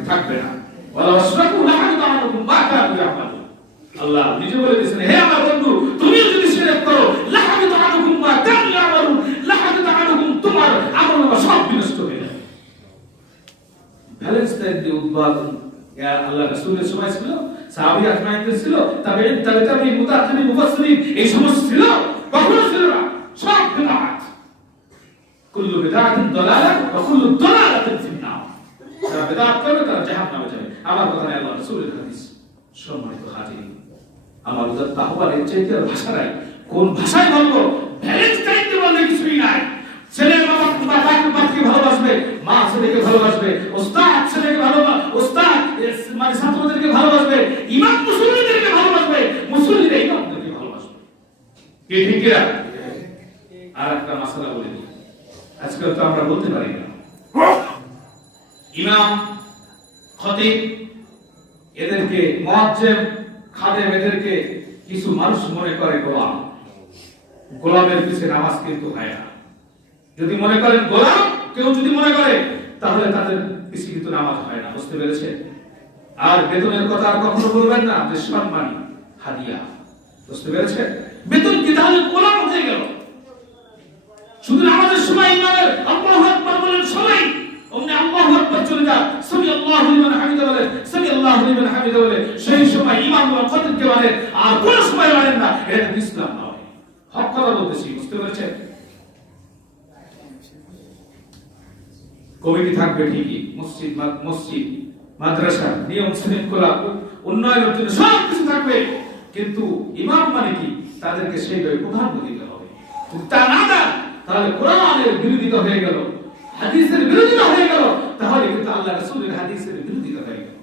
থাকবে না। ওয়ালা ওয়াসরাকু লাহাদু আলাইকুম মা কানু ইয়ামালুন। আল্লাহ নিজে বলে দিয়েছেন, হে আমার বন্ধু, তুমি যদি শিরক করো, লাহাদু আলাইকুম মা কানু ইয়ামালুন, লাহাদু আলাইকুম, তোমার আমল সব বিনষ্ট হয়ে যাবে। ভ্যালেন্টাইন ডে উদ্বোধন আল্লাহ রাসূলের সময় ছিল, সাহাবী আজমাইনদের ছিল, তাবেঈন, মুতাআখিরিন, মুফাসসিরিন, এই সমস্ত ছিল? কখনো ছিল না। সব বিদআত। কুল্লু বিদআতিন দালালা ওয়া কুল্লু দালালাতিন ফিন-নার। যারা বিদআত করবে তারা জাহান্নামে যাবে। আমার কথা নয়, আল্লাহর রাসূলের হাদিস। সম্মানিত হাজিরিন, আমার উদাত্ত আহ্বানের চাইতে ভাষা নাই। কোন ভাষায় বলবো? ভ্যালেন্টাইন ডে বললে কিছুই নাই। ছেলে বাবাকে ভালোবাসবে, মা ছেলেকে ভালোবাসবে, ওস্তাদ ছেলেকে ভালোবাসবে, ওস্তাদ মানে ছাত্রদেরকে ভালোবাসবে, ইমাম মুসল্লিদেরকে ভালোবাসবে, মুসল্লিরা ইমামদেরকে ভালোবাসবে। কি ঠিক কিনা? আর একটা মাসালা বলে দিই, আজকাল তো আমরা বলতে পারি না, ইমাম, খতিব, এদেরকে মুয়াজ্জিম, খাদেম, এদেরকে কিছু মানুষ মনে করে গোলাম। গোলামের পিছনে নামাজ কিন্তু হয় না। যদি মনে করেন গোলাম, কেউ যদি মনে করে, তাহলে তাদের পিছনে কিন্তু নামাজ হয় না। বুঝতে পেরেছেন? আর বেতনের কথা আর কখনো বলবেন না, যে সম্মানী হাদিয়া। বুঝতে পেরেছেন? বেতন কি তাহলে গোলাম হয়ে গেল? শুধু নামাজের সময় ইমামের আল্লাহু আকবার বলেন সবাই, ওমনি আল্লাহু আকবার চলে যায়, সামি আল্লাহু লিমান হামিদা বলেন, সামি আল্লাহু লিমান হামিদা দিতে বলে সেই সময় ইমামরা খতিবকে মানেন আর কোন সময় মানেন না, এটা কিন্তু ইসলাম নয়। হক কথা বলতেছি, বুঝতে পেরেছেন? কমিটি থাকবে ঠিকই, মসজিদ মাদ্রাসা নিয়ম শৃঙ্খলা উন্নয়নের জন্য সব কিছু থাকবে, কিন্তু ইমাম মানে কি তাদেরকে সেইভাবে প্রাধান্য দিতে হবে। তা না দেন তাহলে কোরআনের বিরোধিতা হয়ে গেল, হাদিসের বিরোধিতা হয়ে গেল, তাহলে কিন্তু আল্লাহ রাসূলের হাদিসের বিরোধিতা হয়ে গেল।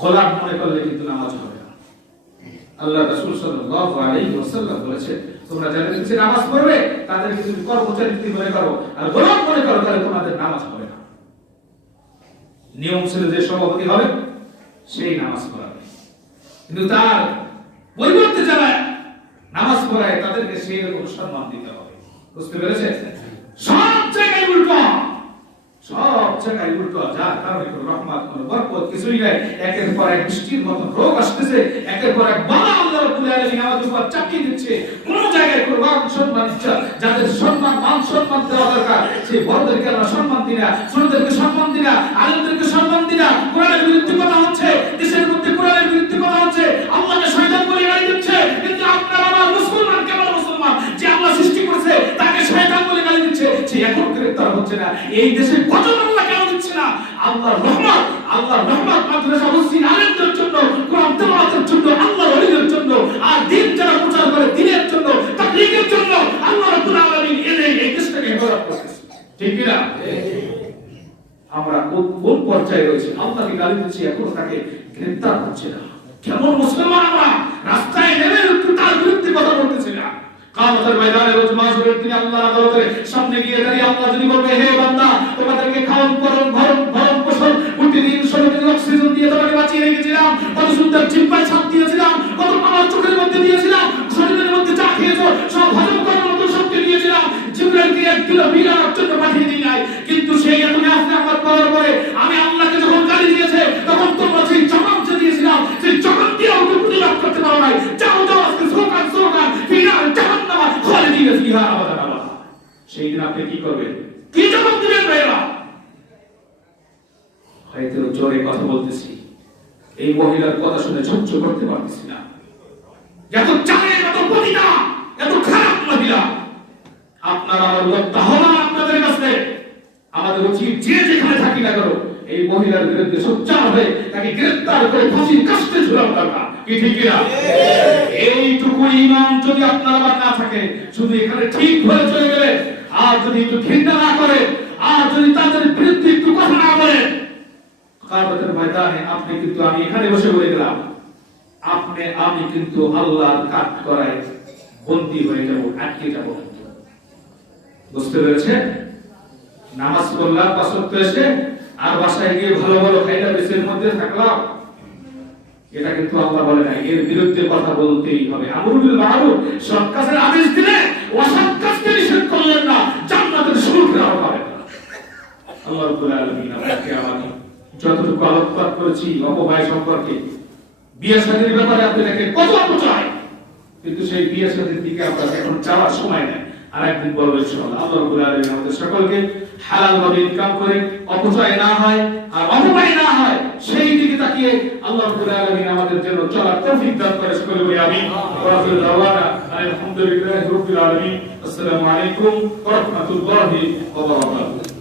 গোলাম মনে করলে কিন্তু নামাজ হবে না। আল্লাহ রাসূল সাল্লাল্লাহু আলাইহি ওয়াসাল্লাম বলেছেন, তোমরা যাদের কাছে নামাজ পড়বে তাদেরকে যদি কর্মচারী মনে করো আর গোলাম মনে করো, তাহলে তোমাদের নামাজ হবে না। নিয়ম ছিল যে সভাপতি হবে সেই নামাজ পড়াবে, কিন্তু তার পরিবর্তে যারা নামাজ পড়ায় তাদেরকে সেই রকম সম্মান দিতে হবে। বুঝতে পেরেছেন? সব জায়গায় উল্টো, সব জায়গায় উল্টো, যার কারণে কোনো রহমত কোনো বরকত কিছুই নাই। একের পর এক বৃষ্টির মতো রোগ আসতেছে, একের পর এক বালা আল্লাহ রাব্বুল আলামিন আমাদের উপর চাপিয়ে দিচ্ছে। কোন জায়গায় কোনো মান সম্মান ইচ্ছা, যাদের সম্মান মান সম্মান দেওয়া দরকার সেই বড়দেরকে আমরা সম্মান দিই না, ছোটদেরকে সম্মান দিই না, আলেমদেরকে সম্মান দিই না। কোরআনের বিরুদ্ধে কথা হচ্ছে, দেশের মধ্যে কোরআনের বিরুদ্ধে কথা হচ্ছে, আল্লাহকে শয়তান বলে গালি দিচ্ছে। কিন্তু আপনার আমার মুসলমান কেমন মুসলমান যে আল্লাহ সৃষ্টি করেছে তাকে শয়তান বলে গালি দিচ্ছে, সে এখন গ্রেফতার হচ্ছে না। এই দেশে কত আল্লাহ কেন দিচ্ছে না? আল্লাহর রহমত মাদ্রাসা মসজিদ আলেমদের জন্য, কোরআন তেলাওয়াতের জন্য, আল্লাহর ওলিদের জন্য, আর দিন যারা প্রচার করে দিনের জন্য, তাবলীগের জন্য আল্লাহ রাব্বুল আলামিন এই দেশটাকে হেফাজত করতেছে। ঠিক কি না? আমরা কোন পর্যায়ে রয়েছে? আল্লাহকে গালি দিচ্ছি, এখন তাকে গ্রেফতার হচ্ছে না। কেমন মুসলমান আমরা? রাস্তায় নেমে তার বিরুদ্ধে কথা বলতেছি না। কিয়ামতের ময়দানে রোজ মাহশরের দিনে আল্লাহর আদালতের সামনে গিয়ে দাঁড়িয়ে আল্লাহ যদি বলবে, হে বান্দা, তোমাদেরকে খাওয়ান ভরণ পোষণ প্রতিদিন শরীরে অক্সিজেন দিয়ে তোমাকে বাঁচিয়ে রেখেছিলাম, কত সুন্দর জিহ্বায় ছাপ দিয়েছিলাম, কত আমার চোখের মধ্যে দিয়েছিলাম, শরীরের মধ্যে যা খেয়েছো সব হজম করার মতো শক্তি দিয়েছিলাম, জিবরাইলকে 1 কিলো বিরার জন্য পাঠিয়ে দিই নাই। কিন্তু সেই এত আমার পাওয়ার পরে আমি আল্লাহকে যখন গালি দিয়েছে, তখন তোমরা সেই জবাব যে দিয়েছিলাম, সেই জবাব দিয়েও তো প্রতিবাদ করতে পারো নাই। যাও আজকে স্লোগান ফিরার জাহান্নামা খালিদিন ফিহা আবাদান আবাদা। সেই দিন আপনি কি করবেন? কি জবাব দিবেন ভাইরা? হয়তো জোরে কথা বলতেছি, এই মহিলার কথা শুনে সহ্য করতে পারতেছি না। এত চালের, এত পতিতা, এত খারাপ মহিলা। আপনারা আমার লজ্জা হলো আপনাদের কাছে। আমাদের উচিত যে যেখানে থাকি না কেন এই মহিলার বিরুদ্ধে সোচ্চার হয়ে তাকে গ্রেফতার করে ফাঁসির কাস্টে ঝুলানো দরকার। কি ঠিক না? এইটুকু ঈমান যদি আপনার আবার না থাকে, শুধু এখানে ঠিক হয়ে চলে গেলে, আর যদি একটু ঘৃণা না করে, আর যদি তাদের বিরুদ্ধে একটু কথা না বলে, কিয়ামতের ময়দানে আপনি কিন্তু, আমি এখানে বসে বলে গেলাম, আমি কিন্তু আল্লাহর কাঠ করায় বন্দী হয়ে যাব, আটকে যাব। বুঝতে পেরেছেন? নামাজ পড়লাম 5 ওয়াক্ত এসে, আর বাসায় গিয়ে ভালো ভালো খাইলা বেশের মধ্যে থাকলাম, এটা কিন্তু আল্লাহ বলে না। এর বিরুদ্ধে কথা বলতেই হবে। আমরুল বিল মারুফ, সৎ কাজের আদেশ দিলে অসৎ কাজকে নিষেধ করলেন না, জান্নাতের সুযোগ দেওয়া হবে না। আল্লাহ রাব্বুল আলামিন আপনাকে আমাকে যতটুকু আলোকপাত করেছি অপবায় সম্পর্কে, বিয়ে শাদীর ব্যাপারে আপনাকে কত অপচয়, কিন্তু সেই বিয়ে শাদীর দিকে আপনাকে এখন যাওয়ার সময় নেই। আরেকদিন বলবো ইনশাআল্লাহ। আল্লাহ রাব্বুল আলামিন আমাদের সকলকে হালাল ভাবে ইনকাম করে অপচয় না হয় আর অপব্যয় না হয় সেই দিকে তাকিয়ে আল্লাহ রাব্বুল আলামিন আমাদের জন্য চলার তৌফিক দান করে। সকলে বলি আমিন। ওয়া আখিরু দাওয়ানা আলহামদুলিল্লাহি রাব্বিল আলামিন। আসসালামু আলাইকুম ওয়া রাহমাতুল্লাহি ওয়া বারাকাতুহু।